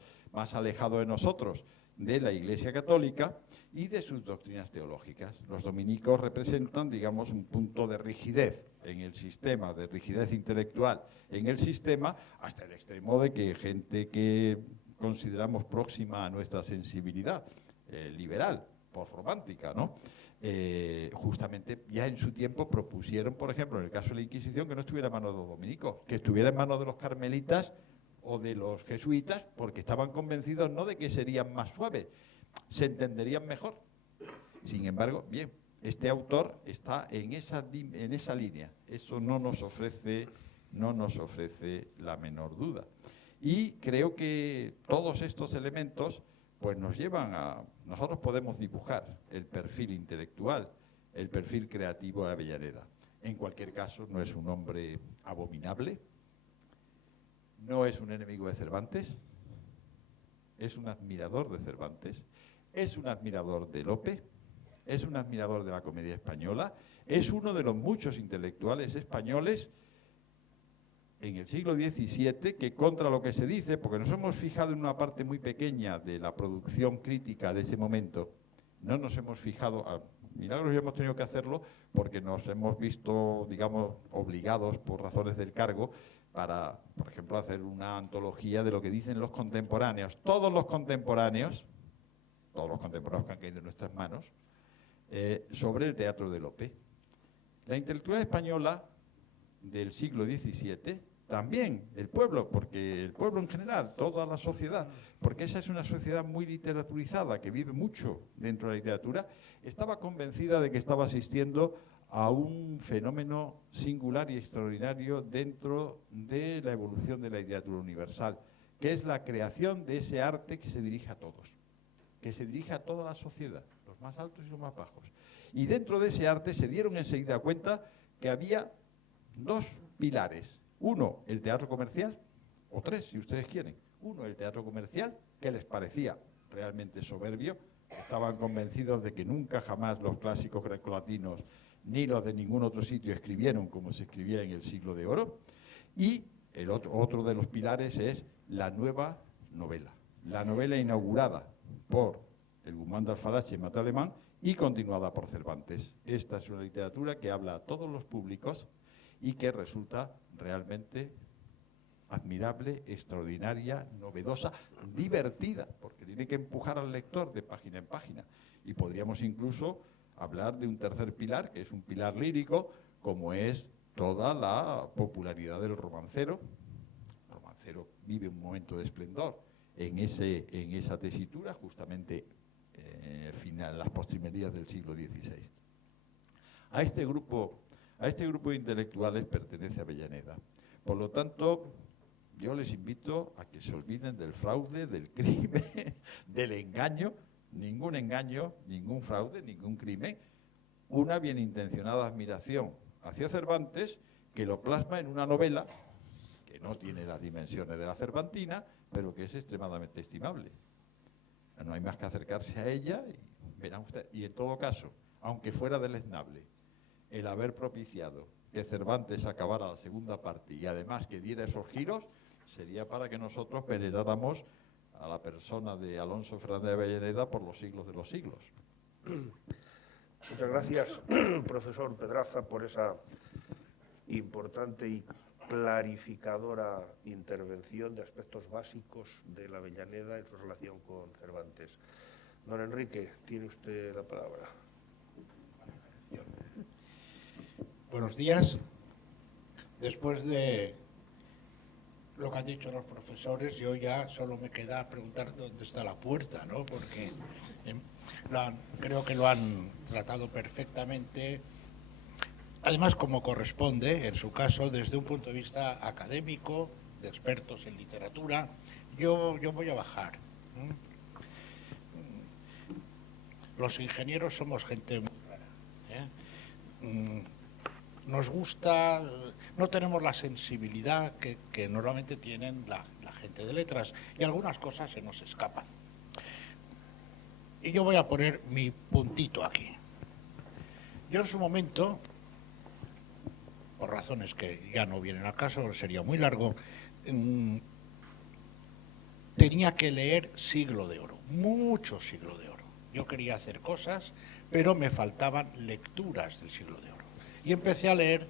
alejado de nosotros, de la Iglesia Católica y de sus doctrinas teológicas. Los dominicos representan, digamos, un punto de rigidez en el sistema, de rigidez intelectual en el sistema, hasta el extremo de que gente que consideramos próxima a nuestra sensibilidad liberal, postromántica, ¿no? Justamente ya en su tiempo propusieron, por ejemplo, en el caso de la Inquisición, que no estuviera en manos de los dominicos, que estuviera en manos de los carmelitas o de los jesuitas, porque estaban convencidos no de que serían más suaves, se entenderían mejor. Sin embargo, bien, este autor está en esa línea. Eso no nos ofrece la menor duda. Y creo que todos estos elementos pues nos llevan a... Nosotros podemos dibujar el perfil intelectual, el perfil creativo de Avellaneda. En cualquier caso, no es un hombre abominable, no es un enemigo de Cervantes, es un admirador de Cervantes, es un admirador de Lope, es un admirador de la comedia española, es uno de los muchos intelectuales españoles en el siglo XVII que, contra lo que se dice, porque nos hemos fijado en una parte muy pequeña de la producción crítica de ese momento, no nos hemos fijado, a milagros ya hemos tenido que hacerlo porque nos hemos visto, digamos, obligados por razones del cargo para, por ejemplo, hacer una antología de lo que dicen los contemporáneos, todos los contemporáneos que han caído en nuestras manos, sobre el teatro de Lope. La intelectual española del siglo XVII, también el pueblo, porque el pueblo en general, toda la sociedad, porque esa es una sociedad muy literaturizada, que vive mucho dentro de la literatura, estaba convencida de que estaba asistiendo a un fenómeno singular y extraordinario dentro de la evolución de la literatura universal, que es la creación de ese arte que se dirige a todos, que se dirige a toda la sociedad, los más altos y los más bajos. Y dentro de ese arte se dieron enseguida cuenta que había dos pilares. Uno, el teatro comercial, o tres, si ustedes quieren. Uno, el teatro comercial, que les parecía realmente soberbio. Estaban convencidos de que nunca jamás los clásicos grecolatinos ni los de ningún otro sitio escribieron como se escribía en el siglo de oro. Y el otro de los pilares es la nueva novela. La novela inaugurada por el Guzmán de Alfarache y Mata Alemán y continuada por Cervantes. Esta es una literatura que habla a todos los públicos y que resulta realmente admirable, extraordinaria, novedosa, divertida, porque tiene que empujar al lector de página en página. Y podríamos incluso hablar de un tercer pilar, que es un pilar lírico, como es toda la popularidad del romancero. El romancero vive un momento de esplendor en esa tesitura, justamente final, las postrimerías del siglo XVI. A este grupo de intelectuales pertenece Avellaneda. Por lo tanto, yo les invito a que se olviden del fraude, del crimen, del engaño, ningún fraude, ningún crimen, una bien intencionada admiración hacia Cervantes, que lo plasma en una novela que no tiene las dimensiones de la cervantina, pero que es extremadamente estimable. No hay más que acercarse a ella y verán ustedes. Y en todo caso, aunque fuera deleznable, el haber propiciado que Cervantes acabara la segunda parte y además que diera esos giros, sería para que nosotros veneráramos a la persona de Alonso Fernández de Avellaneda por los siglos de los siglos. Muchas gracias, profesor Pedraza, por esa importante y clarificadora intervención de aspectos básicos de la Avellaneda en su relación con Cervantes. Don Enrique, tiene usted la palabra. Buenos días. Después de lo que han dicho los profesores, yo ya solo me queda preguntar dónde está la puerta, ¿no? Porque creo que lo han tratado perfectamente, además como corresponde, en su caso, desde un punto de vista académico, de expertos en literatura. Yo voy a bajar. Los ingenieros somos gente muy rara. Nos gusta, no tenemos la sensibilidad que normalmente tienen la gente de letras, y algunas cosas se nos escapan. Y yo voy a poner mi puntito aquí. Yo en su momento, por razones que ya no vienen al caso, sería muy largo, tenía que leer Siglo de Oro, mucho Siglo de Oro. Yo quería hacer cosas, pero me faltaban lecturas del Siglo de Oro. Y empecé a leer,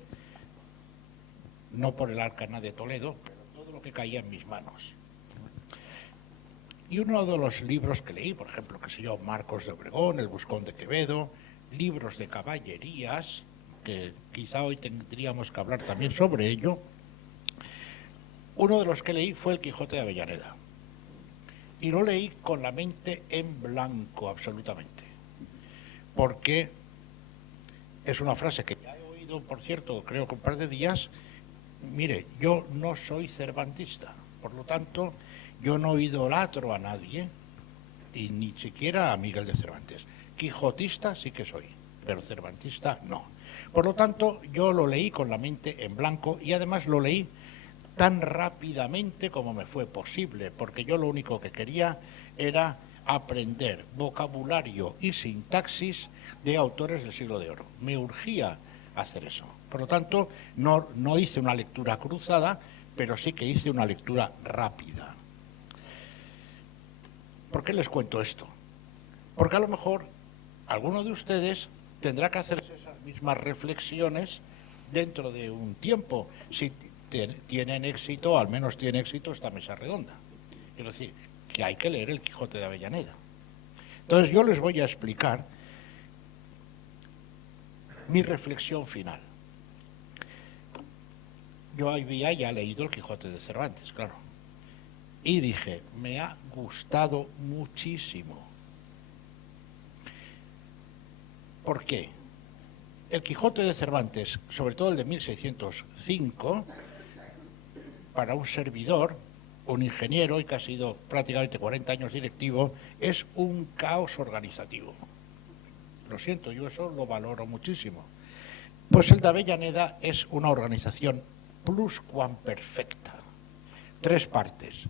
no por el Alcaná de Toledo, pero todo lo que caía en mis manos. Y uno de los libros que leí, por ejemplo, qué sé yo, Marcos de Obregón, El Buscón de Quevedo, libros de caballerías, que quizá hoy tendríamos que hablar también sobre ello. Uno de los que leí fue El Quijote de Avellaneda. Y lo leí con la mente en blanco, absolutamente. Porque es una frase que ya he oído, por cierto, creo que un par de días. Mire, yo no soy cervantista, por lo tanto, yo no idolatro a nadie, y ni siquiera a Miguel de Cervantes. Quijotista sí que soy, pero cervantista no. Por lo tanto, yo lo leí con la mente en blanco, y además lo leí tan rápidamente como me fue posible, porque yo lo único que quería era aprender vocabulario y sintaxis de autores del Siglo de Oro. Me urgía hacer eso. Por lo tanto, no hice una lectura cruzada, pero sí que hice una lectura rápida. ¿Por qué les cuento esto? Porque a lo mejor alguno de ustedes tendrá que hacer esas mismas reflexiones dentro de un tiempo, si tienen éxito, al menos tiene éxito esta mesa redonda. Quiero decir, que hay que leer El Quijote de Avellaneda. Entonces yo les voy a explicar mi reflexión final. Yo había ya leído El Quijote de Cervantes, claro. Y dije, me ha gustado muchísimo. ¿Por qué? El Quijote de Cervantes, sobre todo el de 1605, para un servidor, un ingeniero y que ha sido prácticamente 40 años directivo, es un caos organizativo. Lo siento, yo eso lo valoro muchísimo. Pues el de Avellaneda es una organización pluscuamperfecta. 3 partes,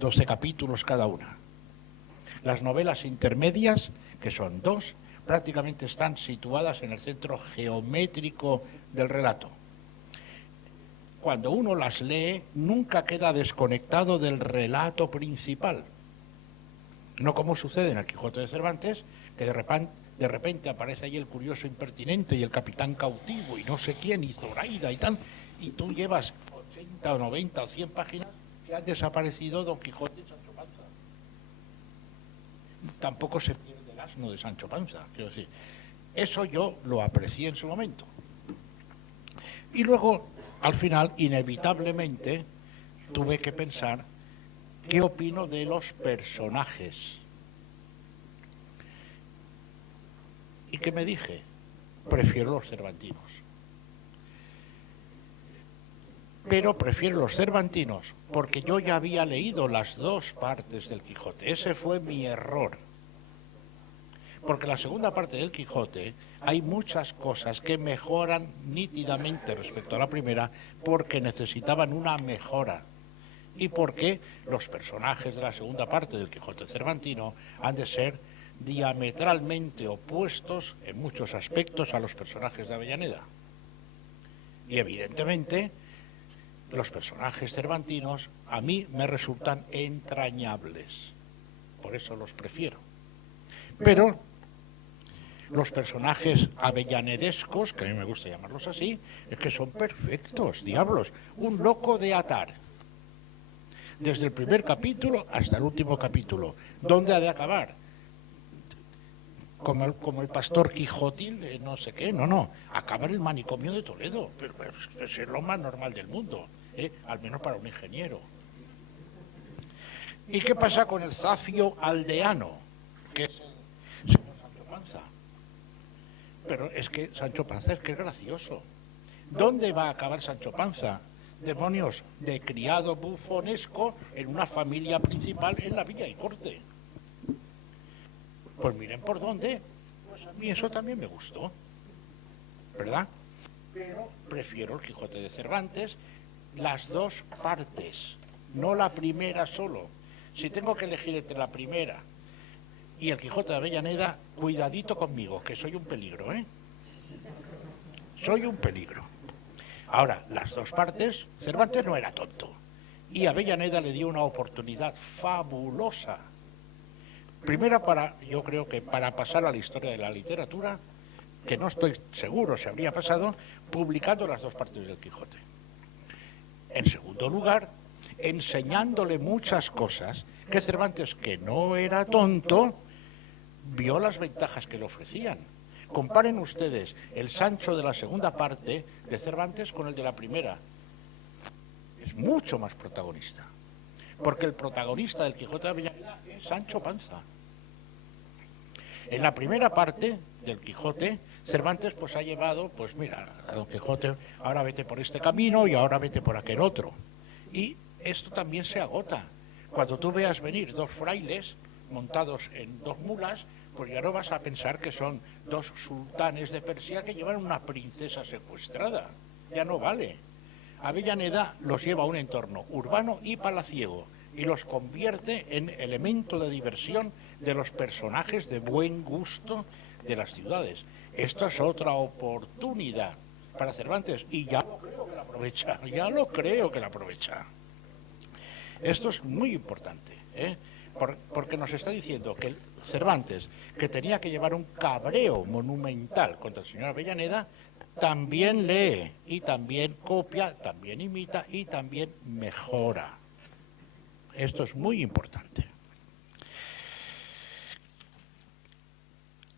12 capítulos cada una. Las novelas intermedias, que son 2, prácticamente están situadas en el centro geométrico del relato. Cuando uno las lee, nunca queda desconectado del relato principal. No como sucede en El Quijote de Cervantes, que de repente aparece ahí el curioso impertinente y el capitán cautivo y no sé quién, y Zoraida y tal, y tú llevas 80 o 90 o 100 páginas que han desaparecido Don Quijote y Sancho Panza. Tampoco se pierde el asno de Sancho Panza, quiero decir. Eso yo lo aprecié en su momento. Y luego, al final, inevitablemente, tuve que pensar qué opino de los personajes. ¿Y qué me dije? Prefiero los cervantinos. Pero prefiero los cervantinos porque yo ya había leído las 2 partes del Quijote. Ese fue mi error. Porque la segunda parte del Quijote hay muchas cosas que mejoran nítidamente respecto a la primera porque necesitaban una mejora. Y porque los personajes de la segunda parte del Quijote cervantino han de ser diametralmente opuestos en muchos aspectos a los personajes de Avellaneda. Y evidentemente los personajes cervantinos a mí me resultan entrañables, por eso los prefiero. Pero los personajes avellanedescos, que a mí me gusta llamarlos así, es que son perfectos, diablos, un loco de atar. Desde el primer capítulo hasta el último capítulo. ¿Dónde ha de acabar? Como el pastor Quijotil, no sé qué, no, acaba en el manicomio de Toledo, pero es lo más normal del mundo, al menos para un ingeniero. ¿Y qué pasa con el zafio aldeano? Que es el señor Claro, es que Sancho Panza es que es gracioso. ¿Dónde va a acabar Sancho Panza? Demonios, de criado bufonesco en una familia principal en la Villa y Corte. Pues miren por dónde. Pues a mí eso también me gustó, ¿verdad? Pero prefiero el Quijote de Cervantes, las dos partes, no la primera solo. Si tengo que elegir entre la primera y el Quijote de Avellaneda, cuidadito conmigo, que soy un peligro, ¿eh? Soy un peligro. Ahora, las dos partes, Cervantes no era tonto. Y Avellaneda le dio una oportunidad fabulosa. Primera yo creo que para pasar a la historia de la literatura, que no estoy seguro si habría pasado, publicando las dos partes del Quijote. En segundo lugar, enseñándole muchas cosas que Cervantes, que no era tonto, vio las ventajas que le ofrecían. Comparen ustedes el Sancho de la segunda parte de Cervantes con el de la primera. Es mucho más protagonista, porque el protagonista del Quijote de Avellaneda es Sancho Panza. En la primera parte del Quijote, Cervantes pues ha llevado, pues mira, a Don Quijote, ahora vete por este camino y ahora vete por aquel otro. Y esto también se agota. Cuando tú veas venir dos frailes montados en dos mulas, pues ya no vas a pensar que son dos sultanes de Persia que llevan una princesa secuestrada. Ya no vale. Avellaneda los lleva a un entorno urbano y palaciego y los convierte en elemento de diversión de los personajes de buen gusto de las ciudades. Esto es otra oportunidad para Cervantes y ya lo creo que la aprovecha, ya lo creo que la aprovecha. Esto es muy importante, ¿eh? Porque nos está diciendo que Cervantes, que tenía que llevar un cabreo monumental contra el señor Avellaneda, también lee y también copia, también imita y también mejora. Esto es muy importante.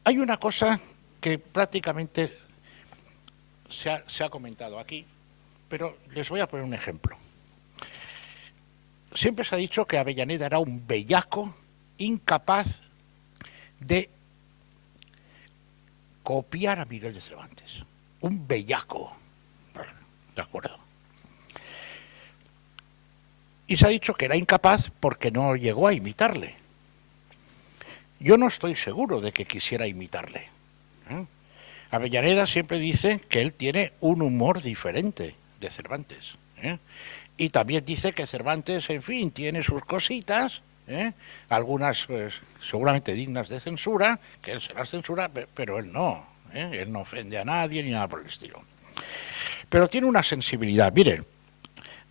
Hay una cosa que prácticamente se ha comentado aquí, pero les voy a poner un ejemplo. Siempre se ha dicho que Avellaneda era un bellaco incapaz de copiar a Miguel de Cervantes. Un bellaco. De acuerdo. Y se ha dicho que era incapaz porque no llegó a imitarle. Yo no estoy seguro de que quisiera imitarle. Avellaneda siempre dice que él tiene un humor diferente de Cervantes. Y también dice que Cervantes, en fin, tiene sus cositas, algunas pues, seguramente dignas de censura, que él se las censura, pero él no. Él no ofende a nadie ni nada por el estilo. Pero tiene una sensibilidad. Miren,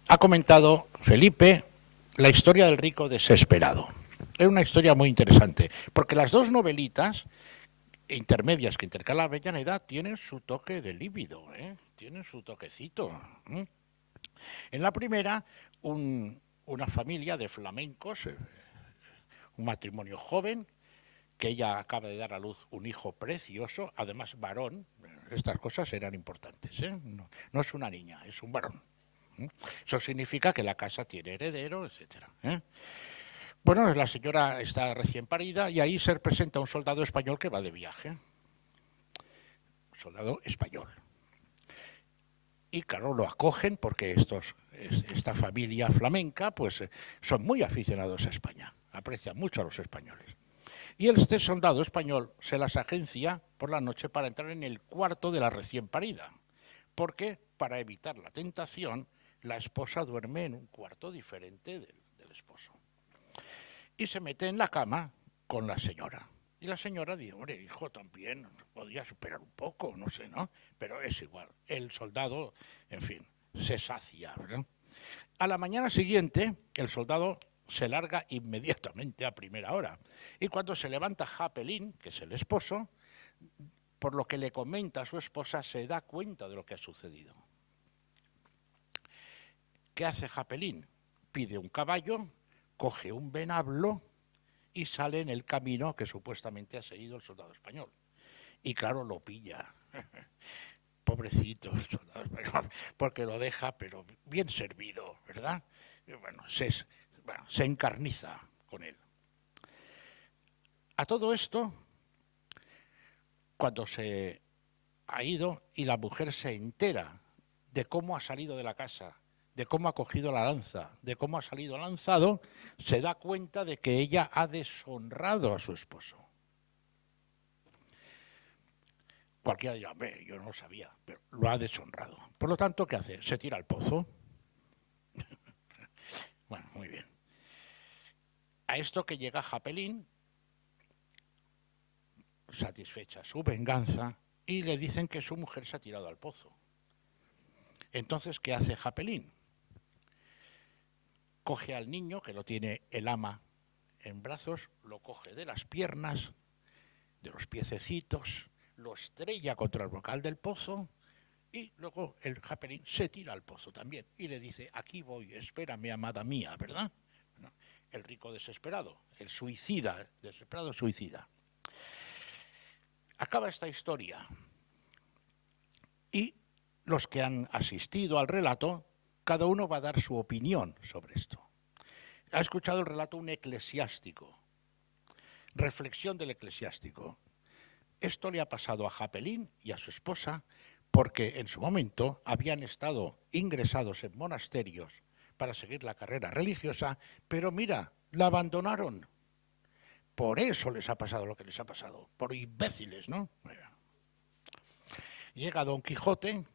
ha comentado Felipe la historia del rico desesperado. Es una historia muy interesante, porque las dos novelitas intermedias que intercala Avellaneda tienen su toque de líbido, tienen su toquecito. En la primera, una familia de flamencos, un matrimonio joven, que ella acaba de dar a luz un hijo precioso, además varón. Estas cosas eran importantes, no es una niña, es un varón. Eso significa que la casa tiene heredero, etcétera. Bueno, la señora está recién parida y ahí se presenta un soldado español que va de viaje. Un soldado español. Y claro, lo acogen porque esta familia flamenca pues son muy aficionados a España, aprecian mucho a los españoles. Y este soldado español se las agencia por la noche para entrar en el cuarto de la recién parida, porque para evitar la tentación, la esposa duerme en un cuarto diferente del esposo. Y se mete en la cama con la señora. Y la señora dice, hombre, hijo, también podrías esperar un poco, no sé, ¿no? Pero es igual. El soldado, en fin, se sacia, ¿verdad? A la mañana siguiente, el soldado se larga inmediatamente a primera hora. Y cuando se levanta Japelín, que es el esposo, por lo que le comenta a su esposa, se da cuenta de lo que ha sucedido. ¿Qué hace Japelín? Pide un caballo, coge un venablo y sale en el camino que supuestamente ha seguido el soldado español. Y claro, lo pilla. Pobrecito el soldado español, porque lo deja, pero bien servido, ¿verdad? Y bueno, se encarniza con él. A todo esto, cuando se ha ido y la mujer se entera de cómo ha salido de la casa, de cómo ha cogido la lanza, de cómo ha salido lanzado, se da cuenta de que ella ha deshonrado a su esposo. Cualquiera dirá, hombre, yo no lo sabía, pero lo ha deshonrado. Por lo tanto, ¿qué hace? Se tira al pozo. Bueno, muy bien. A esto que llega Japelín, satisfecha su venganza, y le dicen que su mujer se ha tirado al pozo. Entonces, ¿qué hace Japelín? Coge al niño, que lo tiene el ama en brazos, lo coge de las piernas, de los piececitos, lo estrella contra el brocal del pozo y luego el Japelín se tira al pozo también y le dice, aquí voy, espérame, amada mía, ¿verdad? Bueno, el rico desesperado, el suicida, el desesperado suicida. Acaba esta historia y los que han asistido al relato, cada uno va a dar su opinión sobre esto. Ha escuchado el relato un eclesiástico, reflexión del eclesiástico. Esto le ha pasado a Japelín y a su esposa porque en su momento habían estado ingresados en monasterios para seguir la carrera religiosa, pero mira, la abandonaron. Por eso les ha pasado lo que les ha pasado, por imbéciles, ¿no? Llega Don Quijote.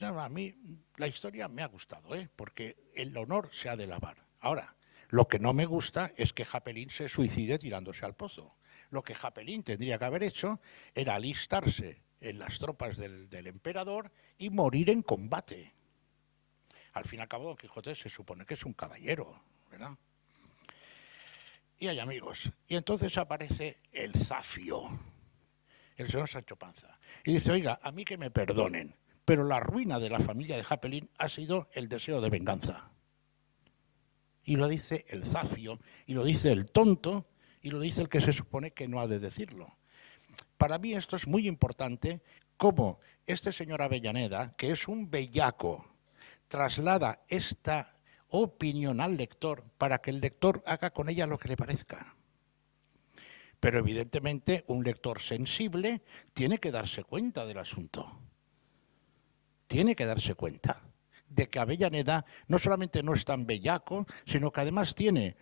A mí la historia me ha gustado, porque el honor se ha de lavar. Ahora, lo que no me gusta es que Japelín se suicide tirándose al pozo. Lo que Japelín tendría que haber hecho era alistarse en las tropas del emperador y morir en combate. Al fin y al cabo, Don Quijote se supone que es un caballero, ¿verdad? Y hay amigos. Y entonces aparece el Zafio, el señor Sancho Panza. Y dice, oiga, a mí que me perdonen, pero la ruina de la familia de Japelín ha sido el deseo de venganza. Y lo dice el Zafio, y lo dice el tonto, y lo dice el que se supone que no ha de decirlo. Para mí esto es muy importante, cómo este señor Avellaneda, que es un bellaco, traslada esta opinión al lector para que el lector haga con ella lo que le parezca. Pero evidentemente un lector sensible tiene que darse cuenta del asunto. Tiene que darse cuenta de que Avellaneda no solamente no es tan bellaco, sino que además tiene,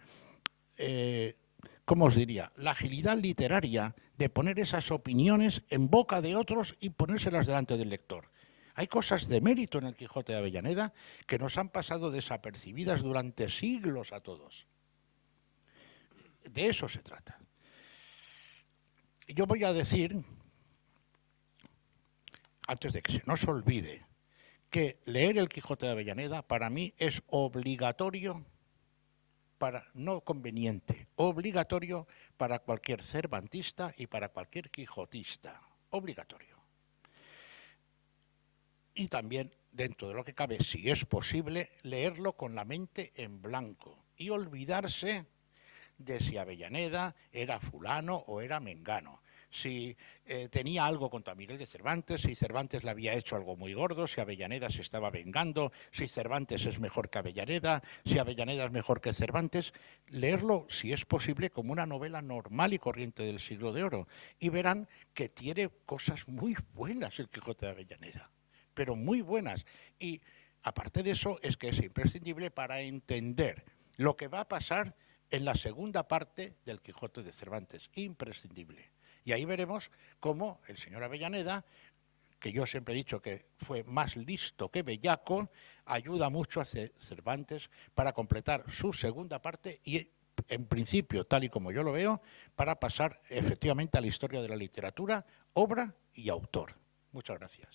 ¿cómo os diría?, la agilidad literaria de poner esas opiniones en boca de otros y ponérselas delante del lector. Hay cosas de mérito en el Quijote de Avellaneda que nos han pasado desapercibidas durante siglos a todos. De eso se trata. Yo voy a decir, antes de que se nos olvide, que leer el Quijote de Avellaneda para mí es obligatorio, no conveniente, obligatorio para cualquier cervantista y para cualquier quijotista. Obligatorio. Y también, dentro de lo que cabe, si es posible, leerlo con la mente en blanco y olvidarse de si Avellaneda era fulano o era mengano, si tenía algo contra Miguel de Cervantes, si Cervantes le había hecho algo muy gordo, si Avellaneda se estaba vengando, si Cervantes es mejor que Avellaneda, si Avellaneda es mejor que Cervantes. Leerlo, si es posible, como una novela normal y corriente del Siglo de Oro. Y verán que tiene cosas muy buenas el Quijote de Avellaneda, pero muy buenas. Y aparte de eso, es que es imprescindible para entender lo que va a pasar en la segunda parte del Quijote de Cervantes. Imprescindible. Y ahí veremos cómo el señor Avellaneda, que yo siempre he dicho que fue más listo que bellaco, ayuda mucho a Cervantes para completar su segunda parte y, en principio, tal y como yo lo veo, para pasar efectivamente a la historia de la literatura, obra y autor. Muchas gracias.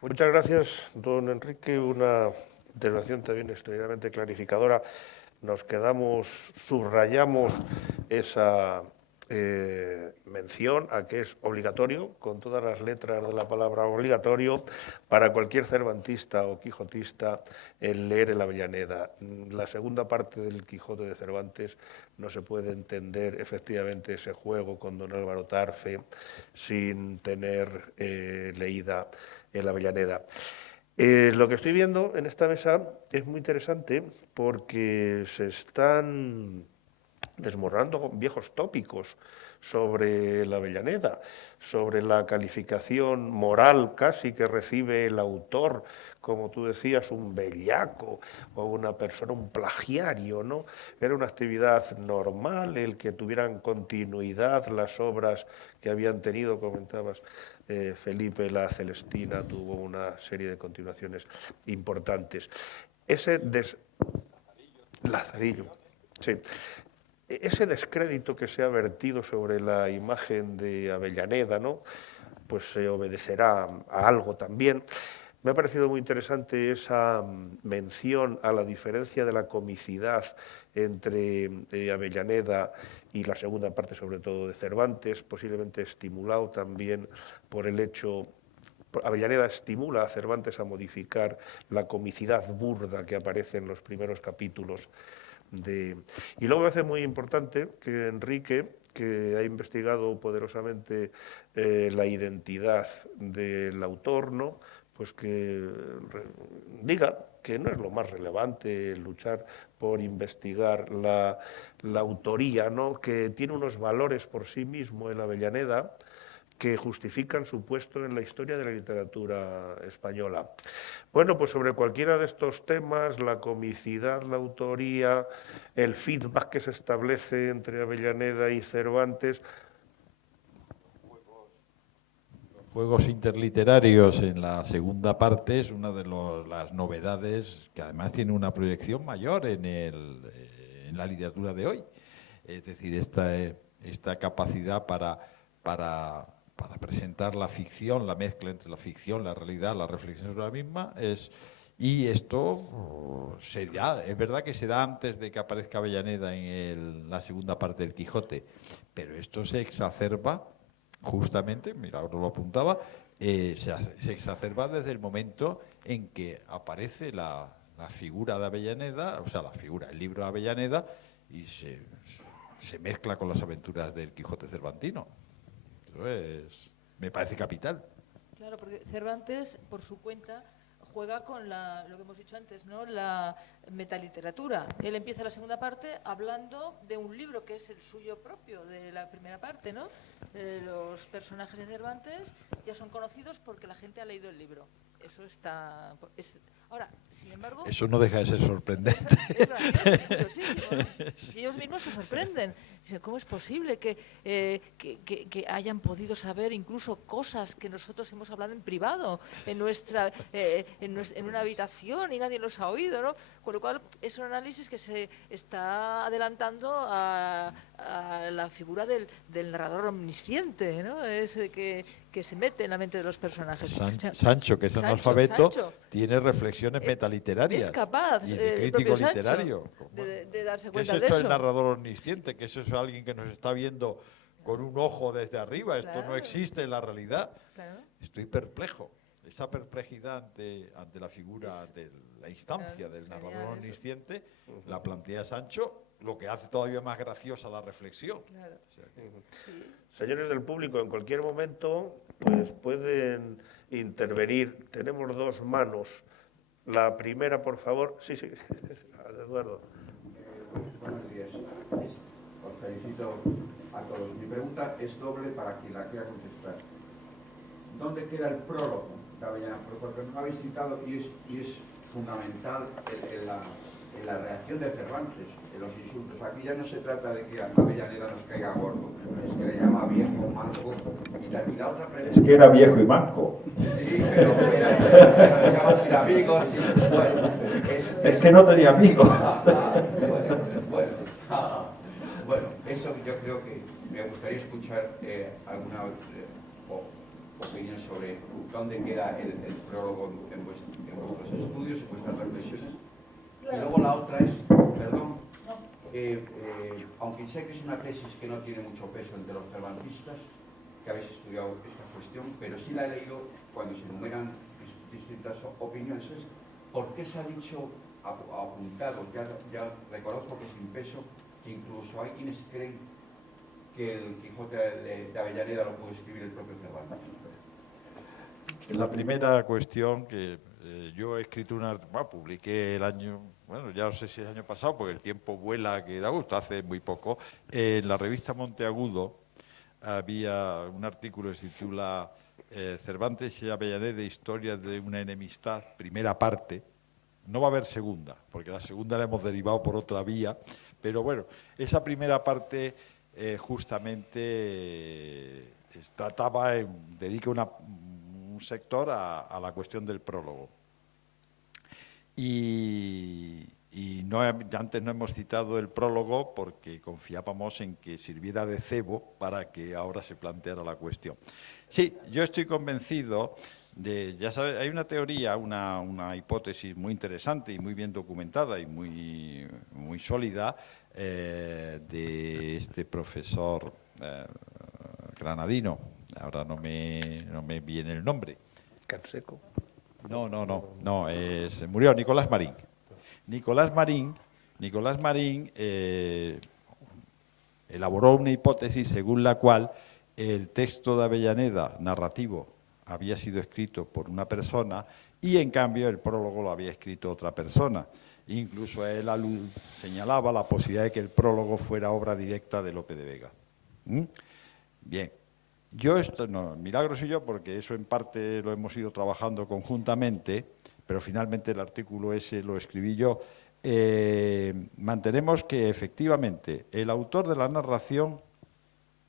Muchas gracias, don Enrique. Una intervención también extremadamente clarificadora. Nos quedamos, subrayamos esa mención a que es obligatorio, con todas las letras de la palabra obligatorio, para cualquier cervantista o quijotista el leer el Avellaneda. La segunda parte del Quijote de Cervantes no se puede entender efectivamente ese juego con don Álvaro Tarfe sin tener leída el Avellaneda. Lo que estoy viendo en esta mesa es muy interesante porque se están desmoronando viejos tópicos sobre la Avellaneda, sobre la calificación moral casi que recibe el autor, como tú decías, un bellaco o una persona, un plagiario, ¿no? Era una actividad normal el que tuvieran continuidad las obras que habían tenido, comentabas, Felipe, la Celestina tuvo una serie de continuaciones importantes. Lazarillo, sí. Ese descrédito que se ha vertido sobre la imagen de Avellaneda, ¿no? Pues se obedecerá a algo también. Me ha parecido muy interesante esa mención a la diferencia de la comicidad entre Avellaneda y la segunda parte, sobre todo, de Cervantes, posiblemente estimulado también por el hecho. Avellaneda estimula a Cervantes a modificar la comicidad burda que aparece en los primeros capítulos. Y luego me hace muy importante que Enrique, que ha investigado poderosamente la identidad del autor, ¿no? Pues que diga que no es lo más relevante luchar por investigar la autoría, ¿no? Que tiene unos valores por sí mismo en Avellaneda que justifican su puesto en la historia de la literatura española. Bueno, pues sobre cualquiera de estos temas, la comicidad, la autoría, el feedback que se establece entre Avellaneda y Cervantes. Los juegos interliterarios en la segunda parte es una de las novedades que además tiene una proyección mayor en la literatura de hoy. Es decir, esta capacidad para presentar la ficción, la mezcla entre la ficción, la realidad, la reflexión sobre la misma, y esto es verdad que se da antes de que aparezca Avellaneda en la segunda parte del Quijote, pero esto se exacerba justamente, mira, ahora lo apuntaba, se exacerba desde el momento en que aparece la figura de Avellaneda, o sea, el libro de Avellaneda, y se mezcla con las aventuras del Quijote cervantino. Me parece capital. Claro, porque Cervantes, por su cuenta, juega con lo que hemos dicho antes, ¿no? La metaliteratura. Él empieza la segunda parte hablando de un libro que es el suyo propio, de la primera parte, ¿no? Los personajes de Cervantes ya son conocidos porque la gente ha leído el libro. Eso está... Ahora, sin embargo... Eso no deja de ser sorprendente. Es gracioso, es curiosísimo, ¿no? Y ellos mismos se sorprenden. Dicen, ¿cómo es posible que hayan podido saber incluso cosas que nosotros hemos hablado en privado, en una habitación y nadie nos ha oído, ¿no? Con lo cual, es un análisis que se está adelantando a la figura del narrador omnisciente, ¿no? Es que se mete en la mente de los personajes. Sancho, que es analfabeto, tiene reflexiones metaliterarias. Es capaz, y de crítico Sancho, literario. de darse ¿Qué es cuenta de esto eso? del narrador omnisciente? Que eso es alguien que nos está viendo con un ojo desde arriba. Esto no existe en la realidad. Claro. Estoy perplejo. Esa perplejidad ante la figura de la instancia del narrador omnisciente la plantea Sancho, lo que hace todavía más graciosa la reflexión. Claro. O sea que... Sí. Señores del público, en cualquier momento pues pueden intervenir. Tenemos dos manos. La primera, por favor. Sí, Eduardo. Buenos días. Os felicito a todos. Mi pregunta es doble para quien la quiera contestar. ¿Dónde queda el prólogo de Avellaneda? Porque no habéis citado y es fundamental en la reacción de Cervantes, en los insultos. Aquí ya no se trata de que a Avellaneda nos caiga gordo, es que le llama viejo, manco. Y la otra pregunta... Es que era viejo y manco. Sí, pero le llama sin amigos. Bueno, es que no tenía amigos. Bueno, eso yo creo que me gustaría escuchar alguna opinión sobre dónde queda el prólogo en vuestros estudios, en vuestras reflexiones. Y luego la otra es, perdón, aunque sé que es una tesis que no tiene mucho peso entre los cervantistas, que habéis estudiado esta cuestión, pero sí la he leído cuando se enumeran distintas opiniones, es por qué se ha dicho, apuntado, ya reconozco que sin peso, que incluso hay quienes creen que el Quijote de Avellaneda lo pudo escribir el propio Cervantes. La primera cuestión, que yo he escrito publiqué el año, bueno, ya no sé si es el año pasado, porque el tiempo vuela que da gusto, hace muy poco, en la revista Monteagudo había un artículo que se titula Cervantes y Avellaneda, historias de una enemistad, primera parte. No va a haber segunda, porque la segunda la hemos derivado por otra vía, pero bueno, esa primera parte justamente trataba, dedica un sector a la cuestión del prólogo. Y antes no hemos citado el prólogo porque confiábamos en que sirviera de cebo para que ahora se planteara la cuestión. Sí, yo estoy convencido de, ya sabes, hay una teoría, una hipótesis muy interesante y muy bien documentada y muy sólida de este profesor granadino, ahora no me viene el nombre. Canseco. No, murió Nicolás Marín. Nicolás Marín elaboró una hipótesis según la cual el texto de Avellaneda, narrativo, había sido escrito por una persona y, en cambio, el prólogo lo había escrito otra persona. Incluso él señalaba la posibilidad de que el prólogo fuera obra directa de Lope de Vega. Bien. Milagros y yo, porque eso en parte lo hemos ido trabajando conjuntamente, pero finalmente el artículo ese lo escribí yo, mantenemos que efectivamente el autor de la narración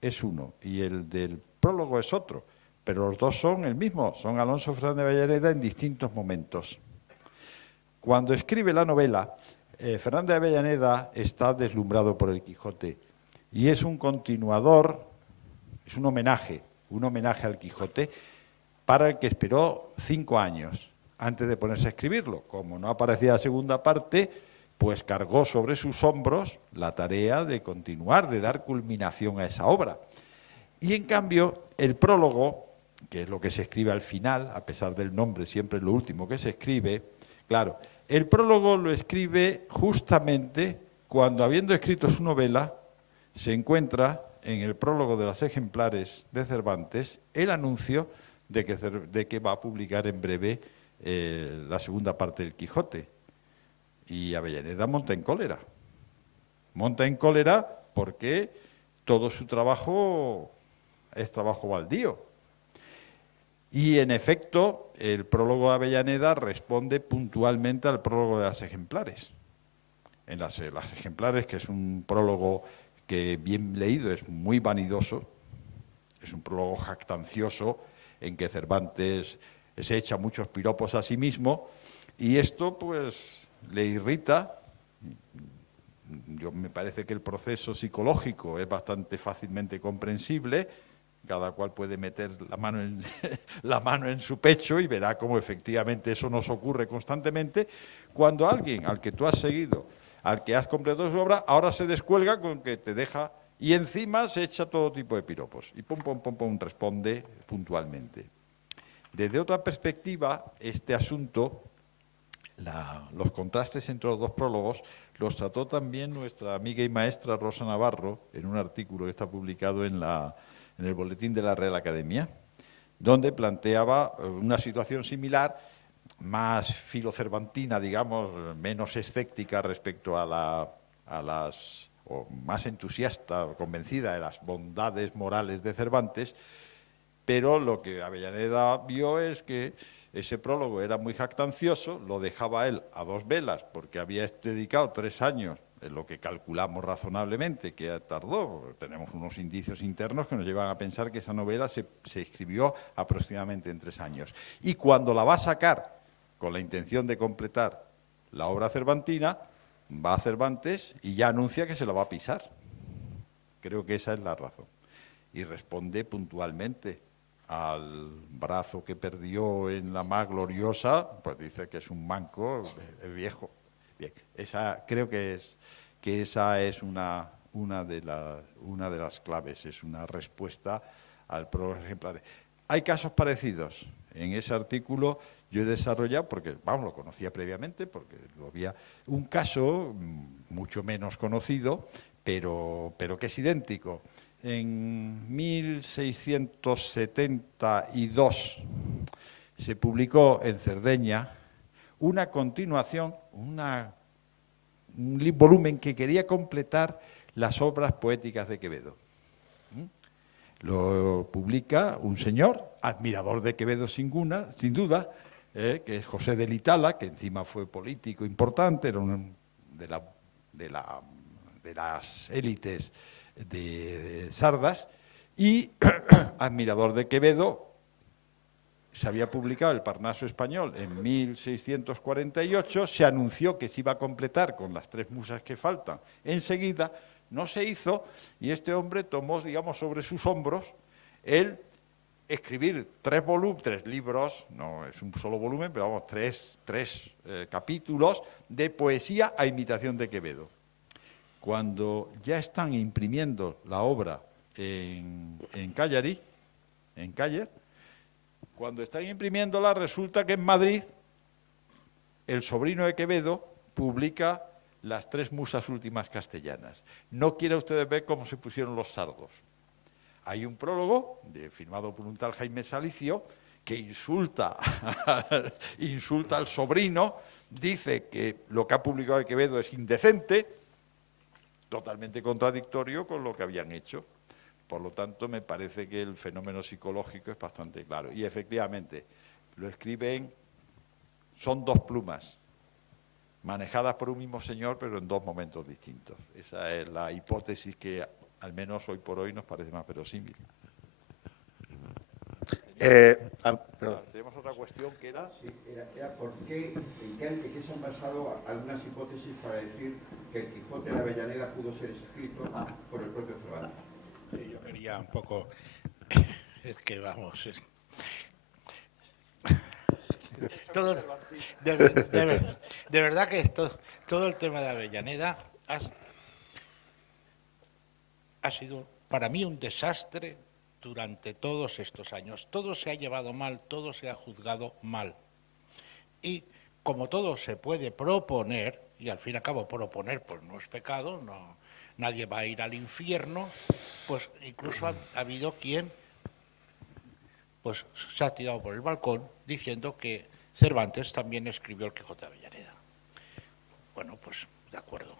es uno y el del prólogo es otro, pero los dos son el mismo, son Alonso Fernández de Avellaneda en distintos momentos. Cuando escribe la novela, Fernández de Avellaneda está deslumbrado por el Quijote y es un continuador. Es un homenaje al Quijote para el que esperó 5 años antes de ponerse a escribirlo. Como no aparecía la segunda parte, pues cargó sobre sus hombros la tarea de continuar, de dar culminación a esa obra. Y en cambio, el prólogo, que es lo que se escribe al final, a pesar del nombre, siempre es lo último que se escribe, claro, el prólogo lo escribe justamente cuando, habiendo escrito su novela, se encuentra en el prólogo de los ejemplares de Cervantes el anuncio de que va a publicar en breve la segunda parte del Quijote. Y Avellaneda monta en cólera. Monta en cólera porque todo su trabajo es trabajo baldío. Y, en efecto, el prólogo de Avellaneda responde puntualmente al prólogo de las ejemplares. En las ejemplares, que es un prólogo que, bien leído, es muy vanidoso, es un prólogo jactancioso en que Cervantes se echa muchos piropos a sí mismo, y esto pues le irrita. Me parece que el proceso psicológico es bastante fácilmente comprensible, cada cual puede meter la mano en su pecho y verá cómo efectivamente eso nos ocurre constantemente cuando alguien al que tú has seguido, al que has completado su obra, ahora se descuelga con que te deja y encima se echa todo tipo de piropos. Y pum, pum, pum, pum, responde puntualmente. Desde otra perspectiva, este asunto, los contrastes entre los dos prólogos, los trató también nuestra amiga y maestra Rosa Navarro en un artículo que está publicado en el Boletín de la Real Academia, donde planteaba una situación similar, más filocervantina, digamos, menos escéptica respecto o más entusiasta o convencida de las bondades morales de Cervantes, pero lo que Avellaneda vio es que ese prólogo era muy jactancioso, lo dejaba él a 2 velas porque había dedicado 3 años, en lo que calculamos razonablemente que tardó. Tenemos unos indicios internos que nos llevan a pensar que esa novela se escribió aproximadamente en 3 años. Y cuando la va a sacar con la intención de completar la obra cervantina, va a Cervantes y ya anuncia que se la va a pisar. Creo que esa es la razón. Y responde puntualmente al brazo que perdió en la más gloriosa, pues dice que es un manco, es viejo. Bien, creo que esa es una de las claves, es una respuesta al prólogo ejemplar. Hay casos parecidos. En ese artículo yo he desarrollado, porque lo conocía previamente, porque lo había, un caso mucho menos conocido, pero que es idéntico. En 1672 se publicó en Cerdeña una continuación, un volumen que quería completar las obras poéticas de Quevedo. Lo publica un señor, admirador de Quevedo sin duda, que es José de Litala, que encima fue político importante, era de las élites de Sardas, y admirador de Quevedo. Se había publicado El Parnaso Español en 1648, se anunció que se iba a completar con las 3 musas que faltan enseguida, no se hizo, y este hombre tomó, digamos, sobre sus hombros el escribir 3 libros, no es un solo volumen, pero vamos, tres capítulos de poesía a imitación de Quevedo. Cuando ya están imprimiendo la obra en Cagliari, en Càller, cuando están imprimiéndola, resulta que en Madrid el sobrino de Quevedo publica las 3 musas últimas castellanas. No quiera ustedes ver cómo se pusieron los sardos. Hay un prólogo, firmado por un tal Jaime Salicio, que insulta al sobrino, dice que lo que ha publicado de Quevedo es indecente, totalmente contradictorio con lo que habían hecho. Por lo tanto, me parece que el fenómeno psicológico es bastante claro. Y efectivamente, lo escriben, son 2 plumas, manejadas por un mismo señor, pero en 2 momentos distintos. Esa es la hipótesis que, al menos hoy por hoy, nos parece más verosímil. Tenemos otra cuestión que era... Sí, era ¿por qué, en qué se han basado algunas hipótesis para decir que el Quijote de la Avellaneda pudo ser escrito por el propio Cervantes? Sí, yo quería un poco... Es que vamos... Todo, de verdad que todo el tema de Avellaneda ha sido para mí un desastre durante todos estos años. Todo se ha llevado mal, todo se ha juzgado mal. Y como todo se puede proponer, y al fin y al cabo proponer pues no es pecado, nadie va a ir al infierno, pues incluso ha habido quien pues se ha tirado por el balcón diciendo que Cervantes también escribió el Quijote de Avellaneda. Bueno, pues de acuerdo,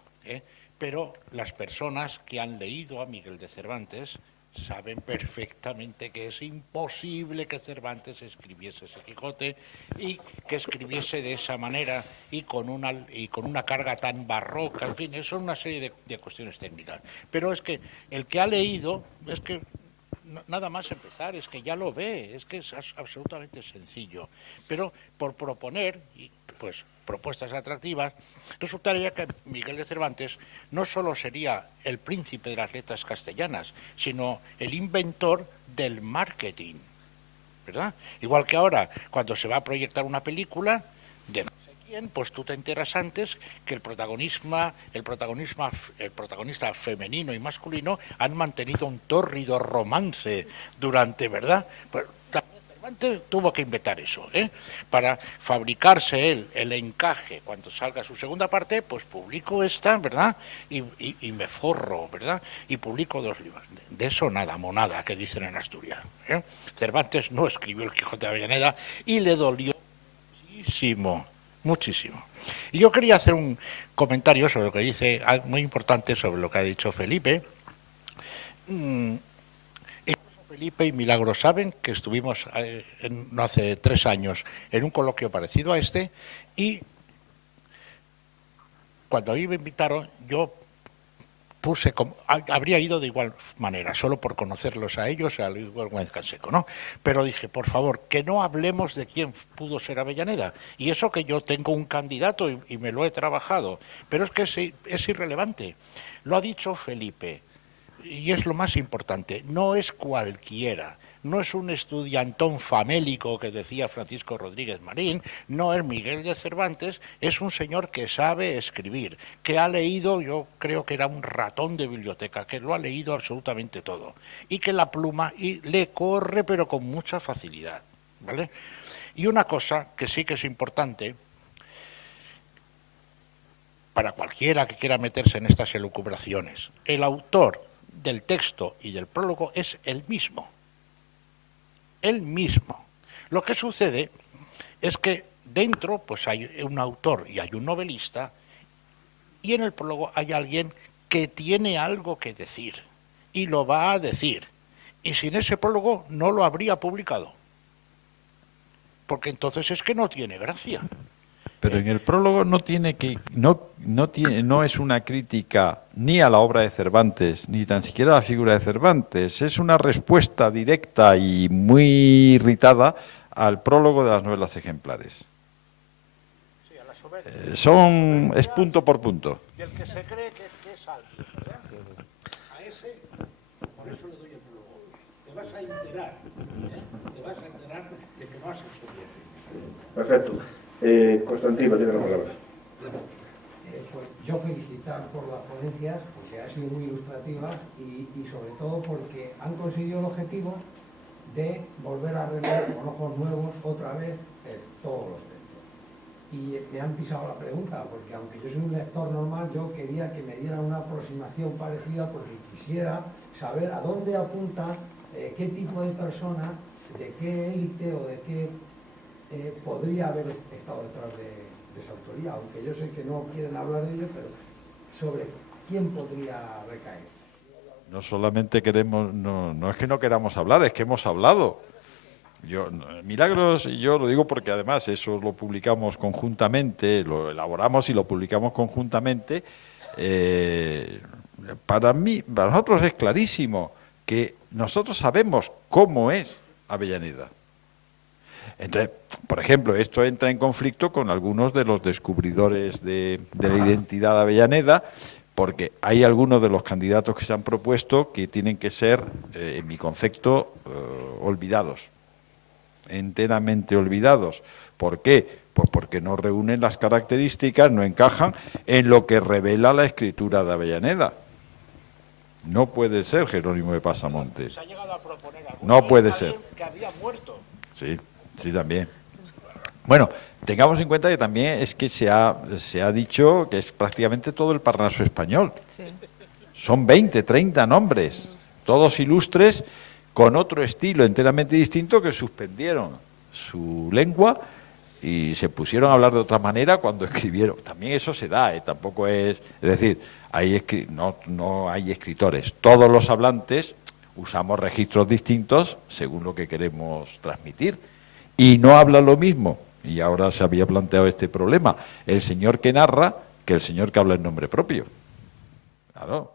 pero las personas que han leído a Miguel de Cervantes saben perfectamente que es imposible que Cervantes escribiese ese Quijote y que escribiese de esa manera y con una carga tan barroca, en fin, eso es una serie de cuestiones técnicas. Pero es que el que ha leído, es que nada más empezar, es que ya lo ve, es que es absolutamente sencillo. Pero por proponer, pues, propuestas atractivas, resultaría que Miguel de Cervantes no solo sería el príncipe de las letras castellanas, sino el inventor del marketing, ¿verdad? Igual que ahora, cuando se va a proyectar una película de no sé quién, pues tú te enteras antes que el protagonista femenino y masculino han mantenido un tórrido romance durante, ¿verdad? Pues, Cervantes tuvo que inventar eso, para fabricarse él el encaje. Cuando salga su segunda parte, pues publico esta, ¿verdad? Y me forro, ¿verdad? Y publico 2 libros. De eso nada, monada, que dicen en Asturias. Cervantes no escribió el Quijote de Avellaneda y le dolió muchísimo, muchísimo. Y yo quería hacer un comentario sobre lo que dice, muy importante sobre lo que ha dicho Felipe. Felipe y Milagro saben que estuvimos no hace 3 años en un coloquio parecido a este y cuando a mí me invitaron yo habría ido de igual manera, solo por conocerlos a ellos, al igual Gómez Canseco, ¿no? Pero dije, por favor, que no hablemos de quién pudo ser Avellaneda. Y eso que yo tengo un candidato y me lo he trabajado, pero es que es irrelevante. Lo ha dicho Felipe. Y es lo más importante, no es cualquiera, no es un estudiantón famélico que decía Francisco Rodríguez Marín, no es Miguel de Cervantes, es un señor que sabe escribir, que ha leído, yo creo que era un ratón de biblioteca, que lo ha leído absolutamente todo, y que la pluma le corre pero con mucha facilidad, ¿vale? Y una cosa que sí que es importante, para cualquiera que quiera meterse en estas elucubraciones, el autor del texto y del prólogo es el mismo. El mismo. Lo que sucede es que dentro pues hay un autor y hay un novelista, y en el prólogo hay alguien que tiene algo que decir y lo va a decir, y sin ese prólogo no lo habría publicado, porque entonces es que no tiene gracia. Pero en el prólogo no es una crítica ni a la obra de Cervantes, ni tan siquiera a la figura de Cervantes. Es una respuesta directa y muy irritada al prólogo de las novelas ejemplares. Sí, a la soberbia. Es punto por punto. Del que se cree que es alguien, ¿verdad? A ese, por eso le doy el prólogo. Te vas a enterar, te vas a enterar de que no has hecho bien. Perfecto. Constantino, tiene la palabra. Pues yo felicitar por las ponencias, porque han sido muy ilustrativas y sobre todo porque han conseguido el objetivo de volver a releer con ojos nuevos otra vez todos los textos. Y me han pisado la pregunta, porque aunque yo soy un lector normal, yo quería que me dieran una aproximación parecida, porque quisiera saber a dónde apunta, qué tipo de persona, de qué élite o de qué podría haber estado detrás de esa autoría, aunque yo sé que no quieren hablar de ello, pero sobre quién podría recaer. No solamente queremos, no es que no queramos hablar, es que hemos hablado. Milagros, yo lo digo porque además eso lo publicamos conjuntamente, lo elaboramos y lo publicamos conjuntamente. Para nosotros es clarísimo que nosotros sabemos cómo es Avellaneda. Entonces, por ejemplo, esto entra en conflicto con algunos de los descubridores de la identidad de Avellaneda, porque hay algunos de los candidatos que se han propuesto que tienen que ser, en mi concepto, olvidados, enteramente olvidados. ¿Por qué? Pues porque no reúnen las características, no encajan en lo que revela la escritura de Avellaneda. No puede ser Jerónimo de Pasamonte. Se ha llegado a proponer No puede ser. Que había muerto. Sí, sí, también. Bueno, tengamos en cuenta que también es que se ha dicho que es prácticamente todo el Parnaso español. Sí. Son 20, 30 nombres, todos ilustres, con otro estilo enteramente distinto, que suspendieron su lengua y se pusieron a hablar de otra manera cuando escribieron. También eso se da, tampoco es decir, no hay escritores. Todos los hablantes usamos registros distintos según lo que queremos transmitir. Y no habla lo mismo, y ahora se había planteado este problema, el señor que narra que el señor que habla en nombre propio. Claro,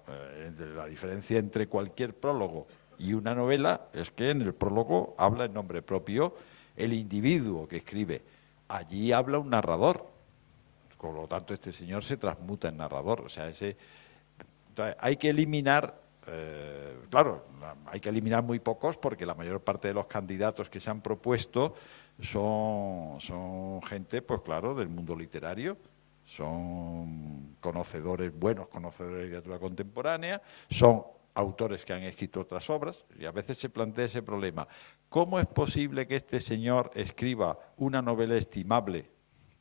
la diferencia entre cualquier prólogo y una novela es que en el prólogo habla en nombre propio el individuo que escribe. Allí habla un narrador, con lo tanto este señor se transmuta en narrador. O sea, entonces hay que eliminar, hay que eliminar muy pocos, porque la mayor parte de los candidatos que se han propuesto son gente, pues claro, del mundo literario, son buenos conocedores de literatura contemporánea, son autores que han escrito otras obras, y a veces se plantea ese problema. ¿Cómo es posible que este señor escriba una novela estimable,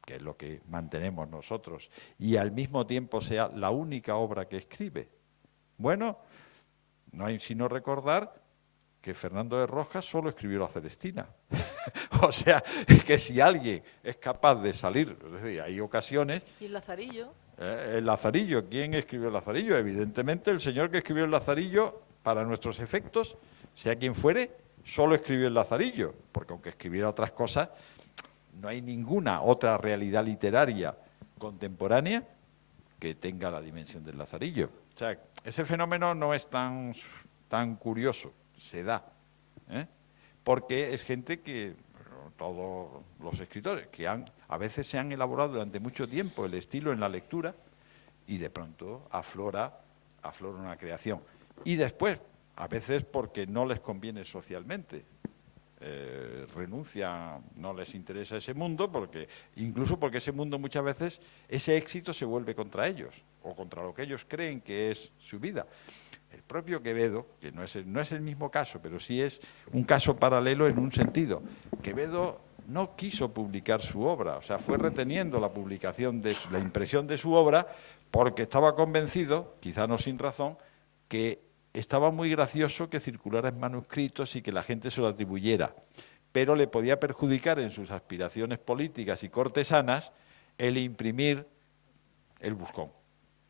que es lo que mantenemos nosotros, y al mismo tiempo sea la única obra que escribe? Bueno, no hay sino recordar que Fernando de Rojas solo escribió La Celestina. O sea, que si alguien es capaz de salir, es decir, hay ocasiones... ¿Y el Lazarillo? El Lazarillo, ¿quién escribió el Lazarillo? Evidentemente el señor que escribió el Lazarillo, para nuestros efectos, sea quien fuere, solo escribió el Lazarillo, porque aunque escribiera otras cosas, no hay ninguna otra realidad literaria contemporánea que tenga la dimensión del Lazarillo. O sea, ese fenómeno no es tan curioso, se da, porque es gente que, todos los escritores, que a veces se han elaborado durante mucho tiempo el estilo en la lectura y de pronto aflora una creación. Y después, a veces porque no les conviene socialmente, renuncian, no les interesa ese mundo, incluso porque ese mundo muchas veces, ese éxito se vuelve contra ellos, o contra lo que ellos creen que es su vida. El propio Quevedo, que no es el mismo caso, pero sí es un caso paralelo en un sentido. Quevedo no quiso publicar su obra, o sea, fue reteniendo la publicación la impresión de su obra, porque estaba convencido, quizá no sin razón, que estaba muy gracioso que circulara en manuscritos y que la gente se lo atribuyera. pero le podía perjudicar en sus aspiraciones políticas y cortesanas el imprimir el Buscón.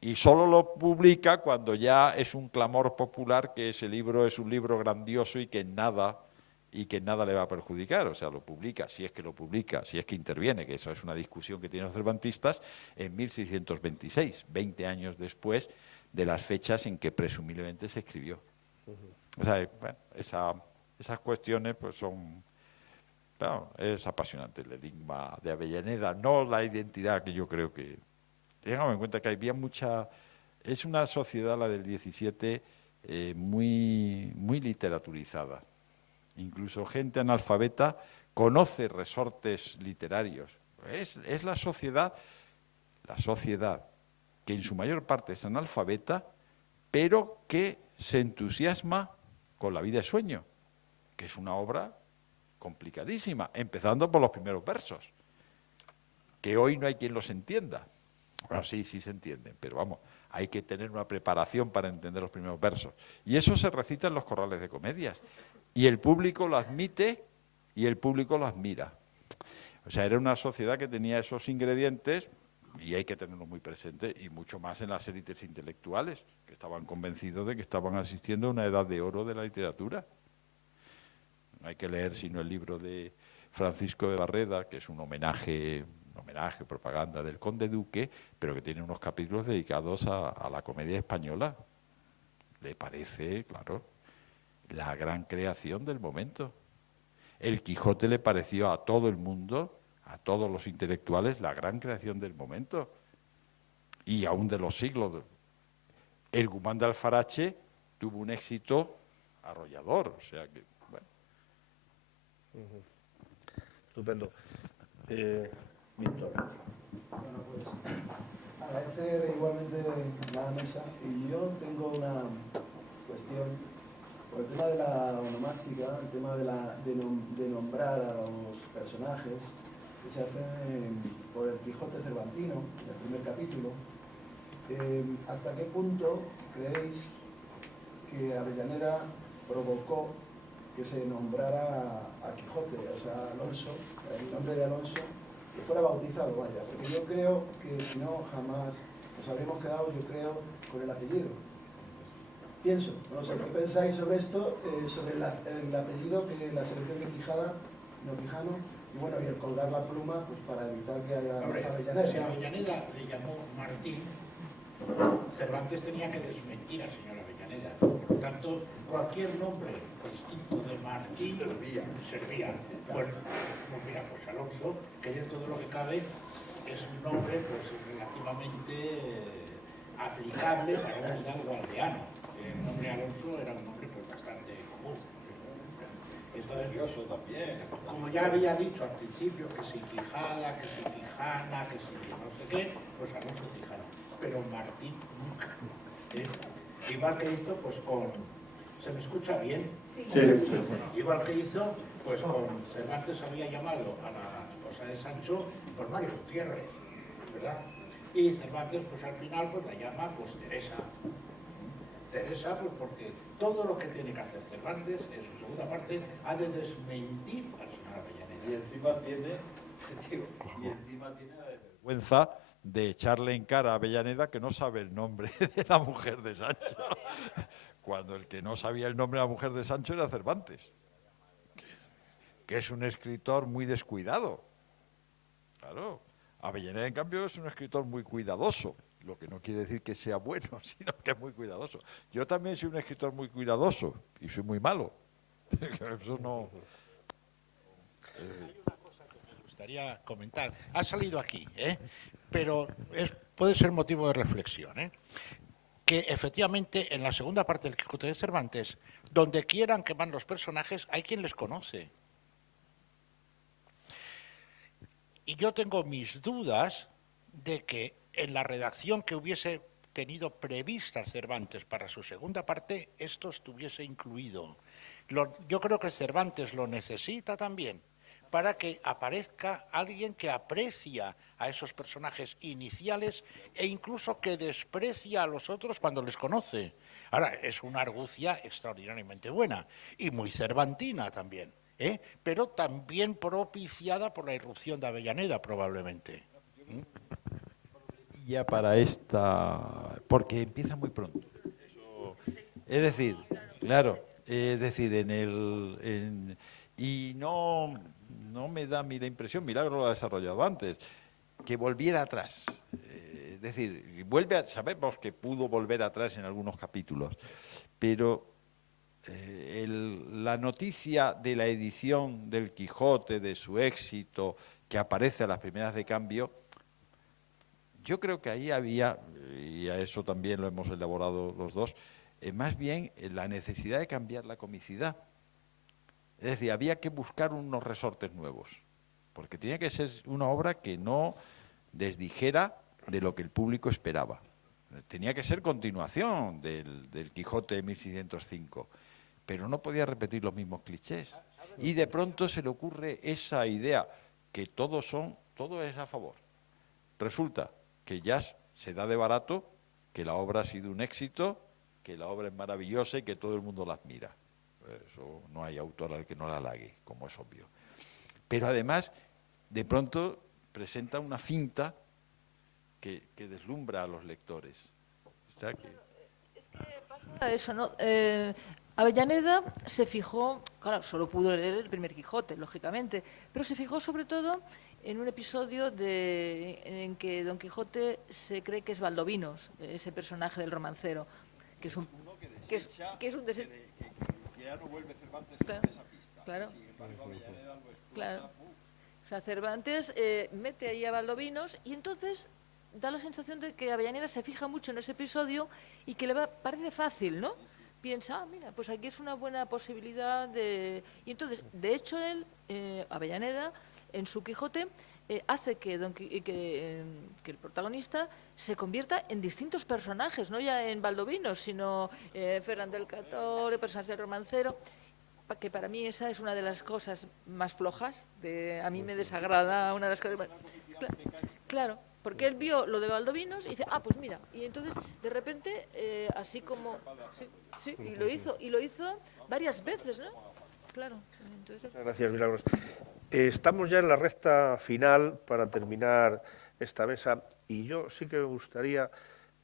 Y solo lo publica cuando ya es un clamor popular que ese libro es un libro grandioso y que en nada le va a perjudicar. O sea, lo publica, si es que interviene, que eso es una discusión que tienen los cervantistas, en 1626, 20 años después de las fechas en que presumiblemente se escribió. O sea, bueno, esas cuestiones pues son... Claro, es apasionante el enigma de Avellaneda, no la identidad que yo creo que... Tengamos en cuenta que había mucha... Es una sociedad, la del 17, muy literaturizada. Incluso gente analfabeta conoce resortes literarios. Es la sociedad que en su mayor parte es analfabeta, pero que se entusiasma con La vida es sueño, que es una obra complicadísima, empezando por los primeros versos, que hoy no hay quien los entienda. Bueno, sí se entienden, pero vamos, hay que tener una preparación para entender los primeros versos. Y eso se recita en los corrales de comedias. Y el público lo admite y el público lo admira. O sea, era una sociedad que tenía esos ingredientes y hay que tenerlo muy presente, y mucho más en las élites intelectuales, que estaban convencidos de que estaban asistiendo a una edad de oro de la literatura. No hay que leer sino el libro de Francisco de Barreda, que es un homenaje, propaganda del Conde Duque, pero que tiene unos capítulos dedicados a la comedia española. Le parece, claro, la gran creación del momento. El Quijote le pareció a todo el mundo, a todos los intelectuales, la gran creación del momento. Y aún de los siglos. El Guzmán de Alfarache tuvo un éxito arrollador, o sea que, bueno. Estupendo. Víctor. Bueno, pues agradecer igualmente la mesa, y yo tengo una cuestión por el tema de la onomástica, el tema de nombrar a los personajes que se hacen por el Quijote cervantino, en el primer capítulo. ¿Hasta qué punto creéis que Avellaneda provocó que se nombrara a Quijote, o sea, Alonso, el nombre de Alonso, que fuera bautizado, vaya? Porque yo creo que si no, jamás nos habríamos quedado, yo creo, con el apellido. Pienso, no sé qué pensáis sobre esto, sobre el apellido, que la selección de Quijada, no Quijano, y bueno, y el colgar la pluma, pues para evitar que haya más Avellaneda. Si Avellaneda le llamó Martín, Cervantes tenía que desmentir al señor Avellaneda. Por lo tanto, cualquier nombre distinto de Martín servía. Bueno, pues mira, pues Alonso, que dentro de lo que cabe es un nombre pues relativamente aplicable para un hidalgo aldeano. El nombre Alonso era un nombre pues bastante común. Entonces, también. Como ya había dicho al principio, que si Quijada, que si Quijana, que si no sé qué, pues Alonso Quijana. Pero Martín nunca. Igual que hizo pues con... ¿Se me escucha bien? Sí. Igual que hizo pues con Cervantes había llamado a la esposa de Sancho por María Gutiérrez, ¿verdad? Y Cervantes pues al final pues la llama pues Teresa. Teresa pues porque todo lo que tiene que hacer Cervantes en su segunda parte ha de desmentir al señor Avellaneda. Y encima tiene la vergüenza de echarle en cara a Avellaneda que no sabe el nombre de la mujer de Sancho, cuando el que no sabía el nombre de la mujer de Sancho era Cervantes, que es un escritor muy descuidado. Claro, Avellaneda, en cambio, es un escritor muy cuidadoso, lo que no quiere decir que sea bueno, sino que es muy cuidadoso. Yo también soy un escritor muy cuidadoso y soy muy malo. Eso no... Hay una cosa que me gustaría comentar. Ha salido aquí, pero puede ser motivo de reflexión, que efectivamente en la segunda parte del Quijote de Cervantes, donde quieran que van los personajes, hay quien les conoce. Y yo tengo mis dudas de que en la redacción que hubiese tenido prevista Cervantes para su segunda parte, esto estuviese incluido. Yo creo que Cervantes lo necesita también, para que aparezca alguien que aprecia a esos personajes iniciales e incluso que desprecia a los otros cuando les conoce. Ahora, es una argucia extraordinariamente buena y muy cervantina también. pero también propiciada por la irrupción de Avellaneda, probablemente. Ya para esta, porque empieza muy pronto. Es decir, claro, es decir, y no me da a mí la impresión, Milagro lo ha desarrollado antes, que volviera atrás. Es decir, sabemos que pudo volver atrás en algunos capítulos, pero la noticia de la edición del Quijote, de su éxito, que aparece a las primeras de cambio, yo creo que ahí había, y a eso también lo hemos elaborado los dos, más bien la necesidad de cambiar la comicidad. Es decir, había que buscar unos resortes nuevos, porque tenía que ser una obra que no desdijera de lo que el público esperaba. Tenía que ser continuación del Quijote de 1605, pero no podía repetir los mismos clichés. Y de pronto se le ocurre esa idea, que todo es a favor. Resulta que ya se da de barato, que la obra ha sido un éxito, que la obra es maravillosa y que todo el mundo la admira. Eso no hay autor al que no la halague, como es obvio. Pero además, de pronto presenta una finta que deslumbra a los lectores. O sea que... Es que pasa eso, ¿no? Avellaneda se fijó, claro, solo pudo leer el primer Quijote, lógicamente, pero se fijó sobre todo en un episodio en que Don Quijote se cree que es Baldovinos, ese personaje del romancero, que es un que ya no vuelve Cervantes claro, con esa pista. claro. Sin embargo, Avellaneda lo explota. Claro. O sea, Cervantes mete ahí a Baldovinos y entonces da la sensación de que Avellaneda se fija mucho en ese episodio y que parece fácil, ¿no? Piensa, mira, pues aquí es una buena posibilidad de... Y entonces, de hecho, Avellaneda, en su Quijote, hace que el protagonista se convierta en distintos personajes, no ya en Baldovinos, sino Fernando el Cator, el personaje del romancero, que para mí esa es una de las cosas más flojas, a mí me desagrada una de las cosas más... Claro, porque él vio lo de Baldovinos y dice, pues mira, y entonces de repente, así como... Sí, y lo hizo varias veces, ¿no? Claro. Entonces... Muchas gracias, Milagros. Estamos ya en la recta final para terminar esta mesa y yo sí que me gustaría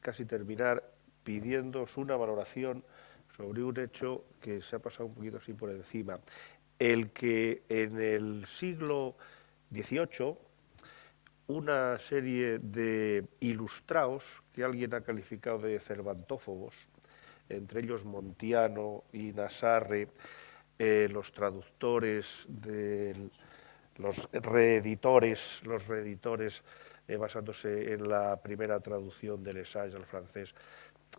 casi terminar pidiéndoos una valoración sobre un hecho que se ha pasado un poquito así por encima. El que en el siglo XVIII una serie de ilustrados que alguien ha calificado de cervantófobos, entre ellos Montiano y Nasarre, los traductores, los reeditores basándose en la primera traducción del Lesage al francés.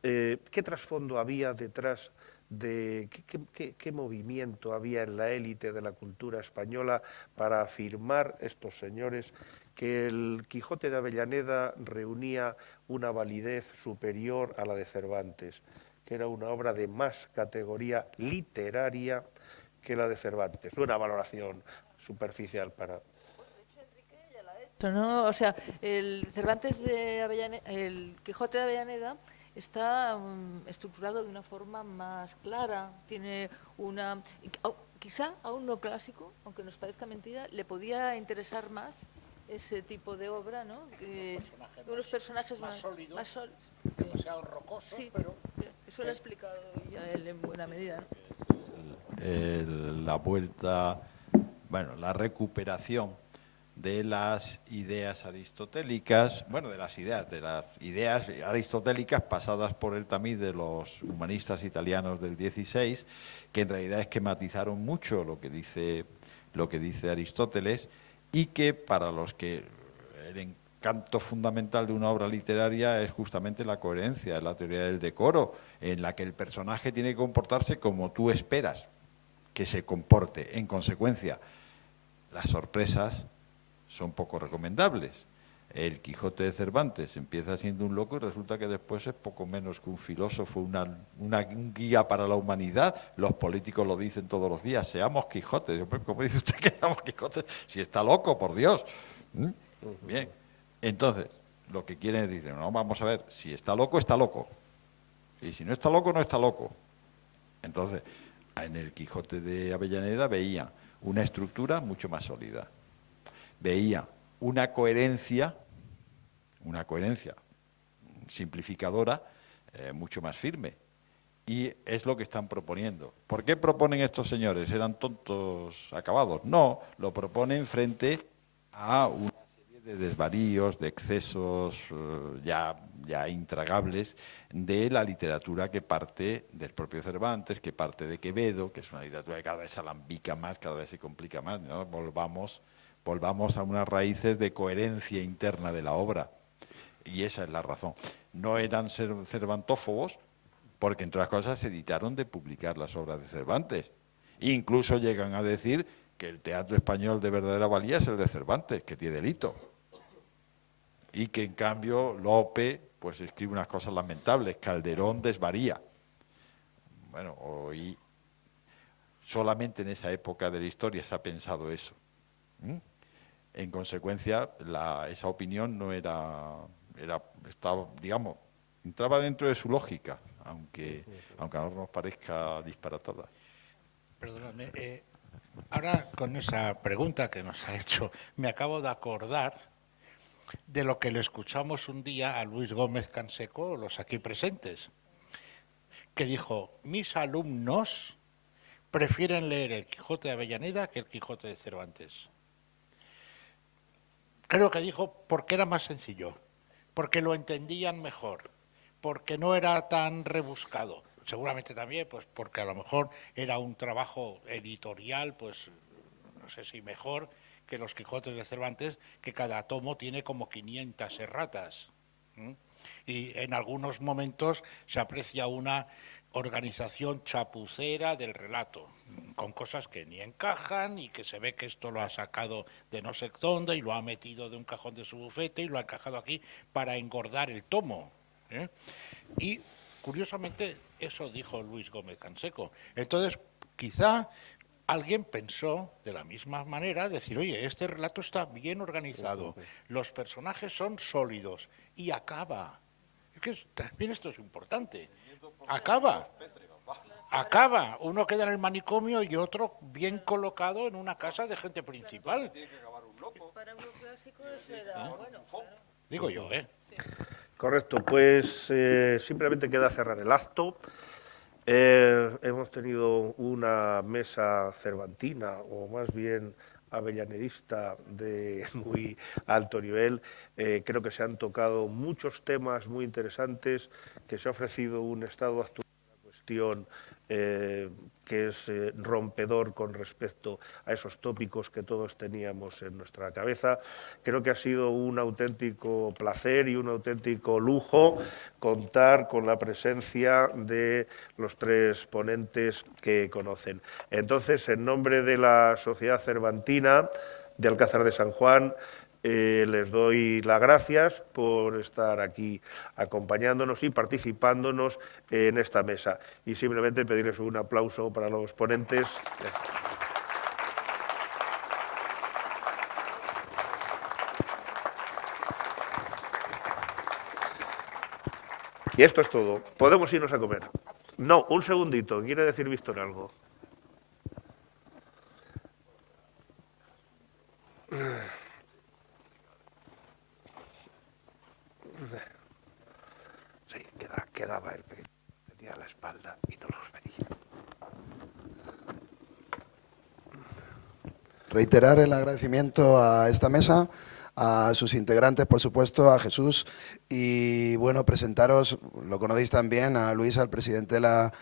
¿Qué trasfondo había detrás de qué movimiento había en la élite de la cultura española para afirmar estos señores que el Quijote de Avellaneda reunía una validez superior a la de Cervantes, que era una obra de más categoría literaria que la de Cervantes? Una valoración superficial para... ¿no? O sea, el Cervantes de Avellaneda, el Quijote de Avellaneda está estructurado de una forma más clara, tiene quizá a un no clásico, aunque nos parezca mentira, le podía interesar más ese tipo de obra, ¿no? Unos personajes más sólidos, demasiado rocosos, sí, pero... Eso lo ha explicado ya él en buena medida, ¿no? La vuelta, bueno, la recuperación de las ideas aristotélicas, de las ideas aristotélicas pasadas por el tamiz de los humanistas italianos del XVI, que en realidad esquematizaron mucho lo que dice Aristóteles, y que para los que el encanto fundamental de una obra literaria es justamente la coherencia, es la teoría del decoro, en la que el personaje tiene que comportarse como tú esperas que se comporte. En consecuencia, las sorpresas son poco recomendables. El Quijote de Cervantes empieza siendo un loco y resulta que después es poco menos que un filósofo, un guía para la humanidad. Los políticos lo dicen todos los días, seamos Quijotes. ¿Cómo dice usted que seamos Quijotes? Si está loco, por Dios. Bien, entonces, lo que quieren es decir, no, vamos a ver, si está loco, está loco. Y si no está loco, no está loco. Entonces, en el Quijote de Avellaneda veían una estructura mucho más sólida. Veía una coherencia simplificadora mucho más firme. Y es lo que están proponiendo. ¿Por qué proponen estos señores? ¿Eran tontos acabados? No, lo proponen frente a una serie de desvaríos, de excesos ya intragables de la literatura que parte del propio Cervantes, que parte de Quevedo, que es una literatura que cada vez se alambica más, cada vez se complica más, ¿no? Volvamos a unas raíces de coherencia interna de la obra. Y esa es la razón. No eran cervantófobos, porque entre otras cosas se editaron de publicar las obras de Cervantes. Incluso llegan a decir que el teatro español de verdadera valía es el de Cervantes, que tiene delito. Y que en cambio Lope pues escribe unas cosas lamentables, Calderón desvaría. Bueno, hoy solamente en esa época de la historia se ha pensado eso. En consecuencia, esa opinión no estaba, digamos, entraba dentro de su lógica, aunque ahora nos parezca disparatada. Perdóname, ahora con esa pregunta que nos ha hecho, me acabo de acordar de lo que le escuchamos un día a Luis Gómez Canseco, los aquí presentes, que dijo: mis alumnos prefieren leer el Quijote de Avellaneda que el Quijote de Cervantes. Creo que dijo porque era más sencillo, porque lo entendían mejor, porque no era tan rebuscado. Seguramente también pues porque a lo mejor era un trabajo editorial, pues no sé si mejor que los Quijotes de Cervantes, que cada tomo tiene como 500 erratas. Y en algunos momentos se aprecia una organización chapucera del relato, con cosas que ni encajan y que se ve que esto lo ha sacado de no sé dónde y lo ha metido de un cajón de su bufete y lo ha encajado aquí para engordar el tomo. Y curiosamente eso dijo Luis Gómez Canseco. Entonces quizá alguien pensó de la misma manera, decir, oye, este relato está bien organizado, los personajes son sólidos y acaba. Es que también esto es importante. Acaba. Uno queda en el manicomio y otro bien colocado en una casa de gente principal. Para uno clásico eso era bueno. Digo yo, Correcto, pues simplemente queda cerrar el acto. Hemos tenido una mesa cervantina, o más bien avellanedista, de muy alto nivel. Creo que se han tocado muchos temas muy interesantes, que se ha ofrecido un estado actual de la cuestión que es rompedor con respecto a esos tópicos que todos teníamos en nuestra cabeza. Creo que ha sido un auténtico placer y un auténtico lujo contar con la presencia de los tres ponentes que conocen. Entonces, en nombre de la Sociedad Cervantina de Alcázar de San Juan, les doy las gracias por estar aquí acompañándonos y participándonos en esta mesa. Y simplemente pedirles un aplauso para los ponentes. Y esto es todo. Podemos irnos a comer. No, un segundito. ¿Quiere decir Víctor algo? Sí, quedaba el pequeño. Tenía la espalda y no los veía. Reiterar el agradecimiento a esta mesa, a sus integrantes, por supuesto, a Jesús, y bueno, presentaros, lo conocéis también, a Luis, al presidente de la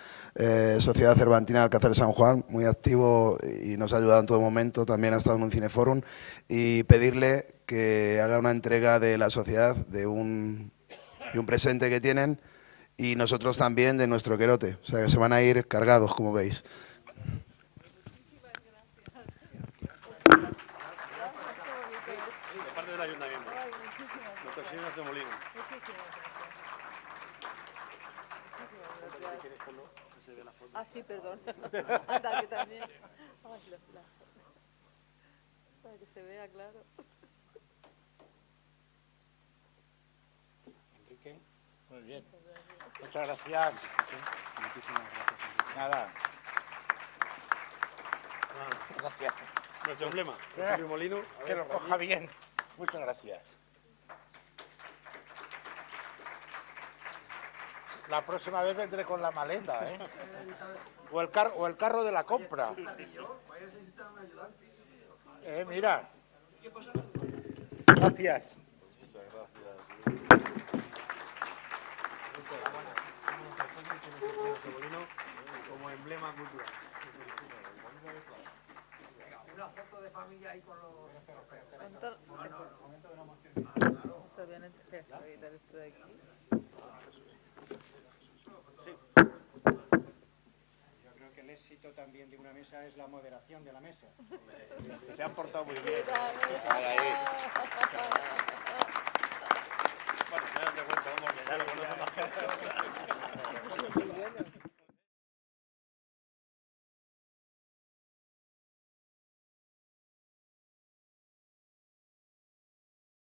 Sociedad Cervantina de Alcázar de San Juan, muy activo y nos ha ayudado en todo momento, también ha estado en un cineforum, y pedirle que haga una entrega de la sociedad de un presente que tienen, y nosotros también de nuestro querote, o sea que se van a ir cargados, como veis. Ah, sí, perdón. Anda, que también. Ay, para que se vea claro. Enrique, muy bien. Muchas gracias. Muchísimas gracias. Nada. Gracias. Nuestro emblema, José Molino. A Que ver, lo por coja aquí. bien. Muchas gracias. La próxima vez vendré con la maleta, ¿eh? O el carro de la compra. Mira. Gracias. Como emblema cultural. Una foto de familia ahí con los... Yo creo que el éxito también de una mesa es la moderación de la mesa. Se han portado muy bien. Ahí.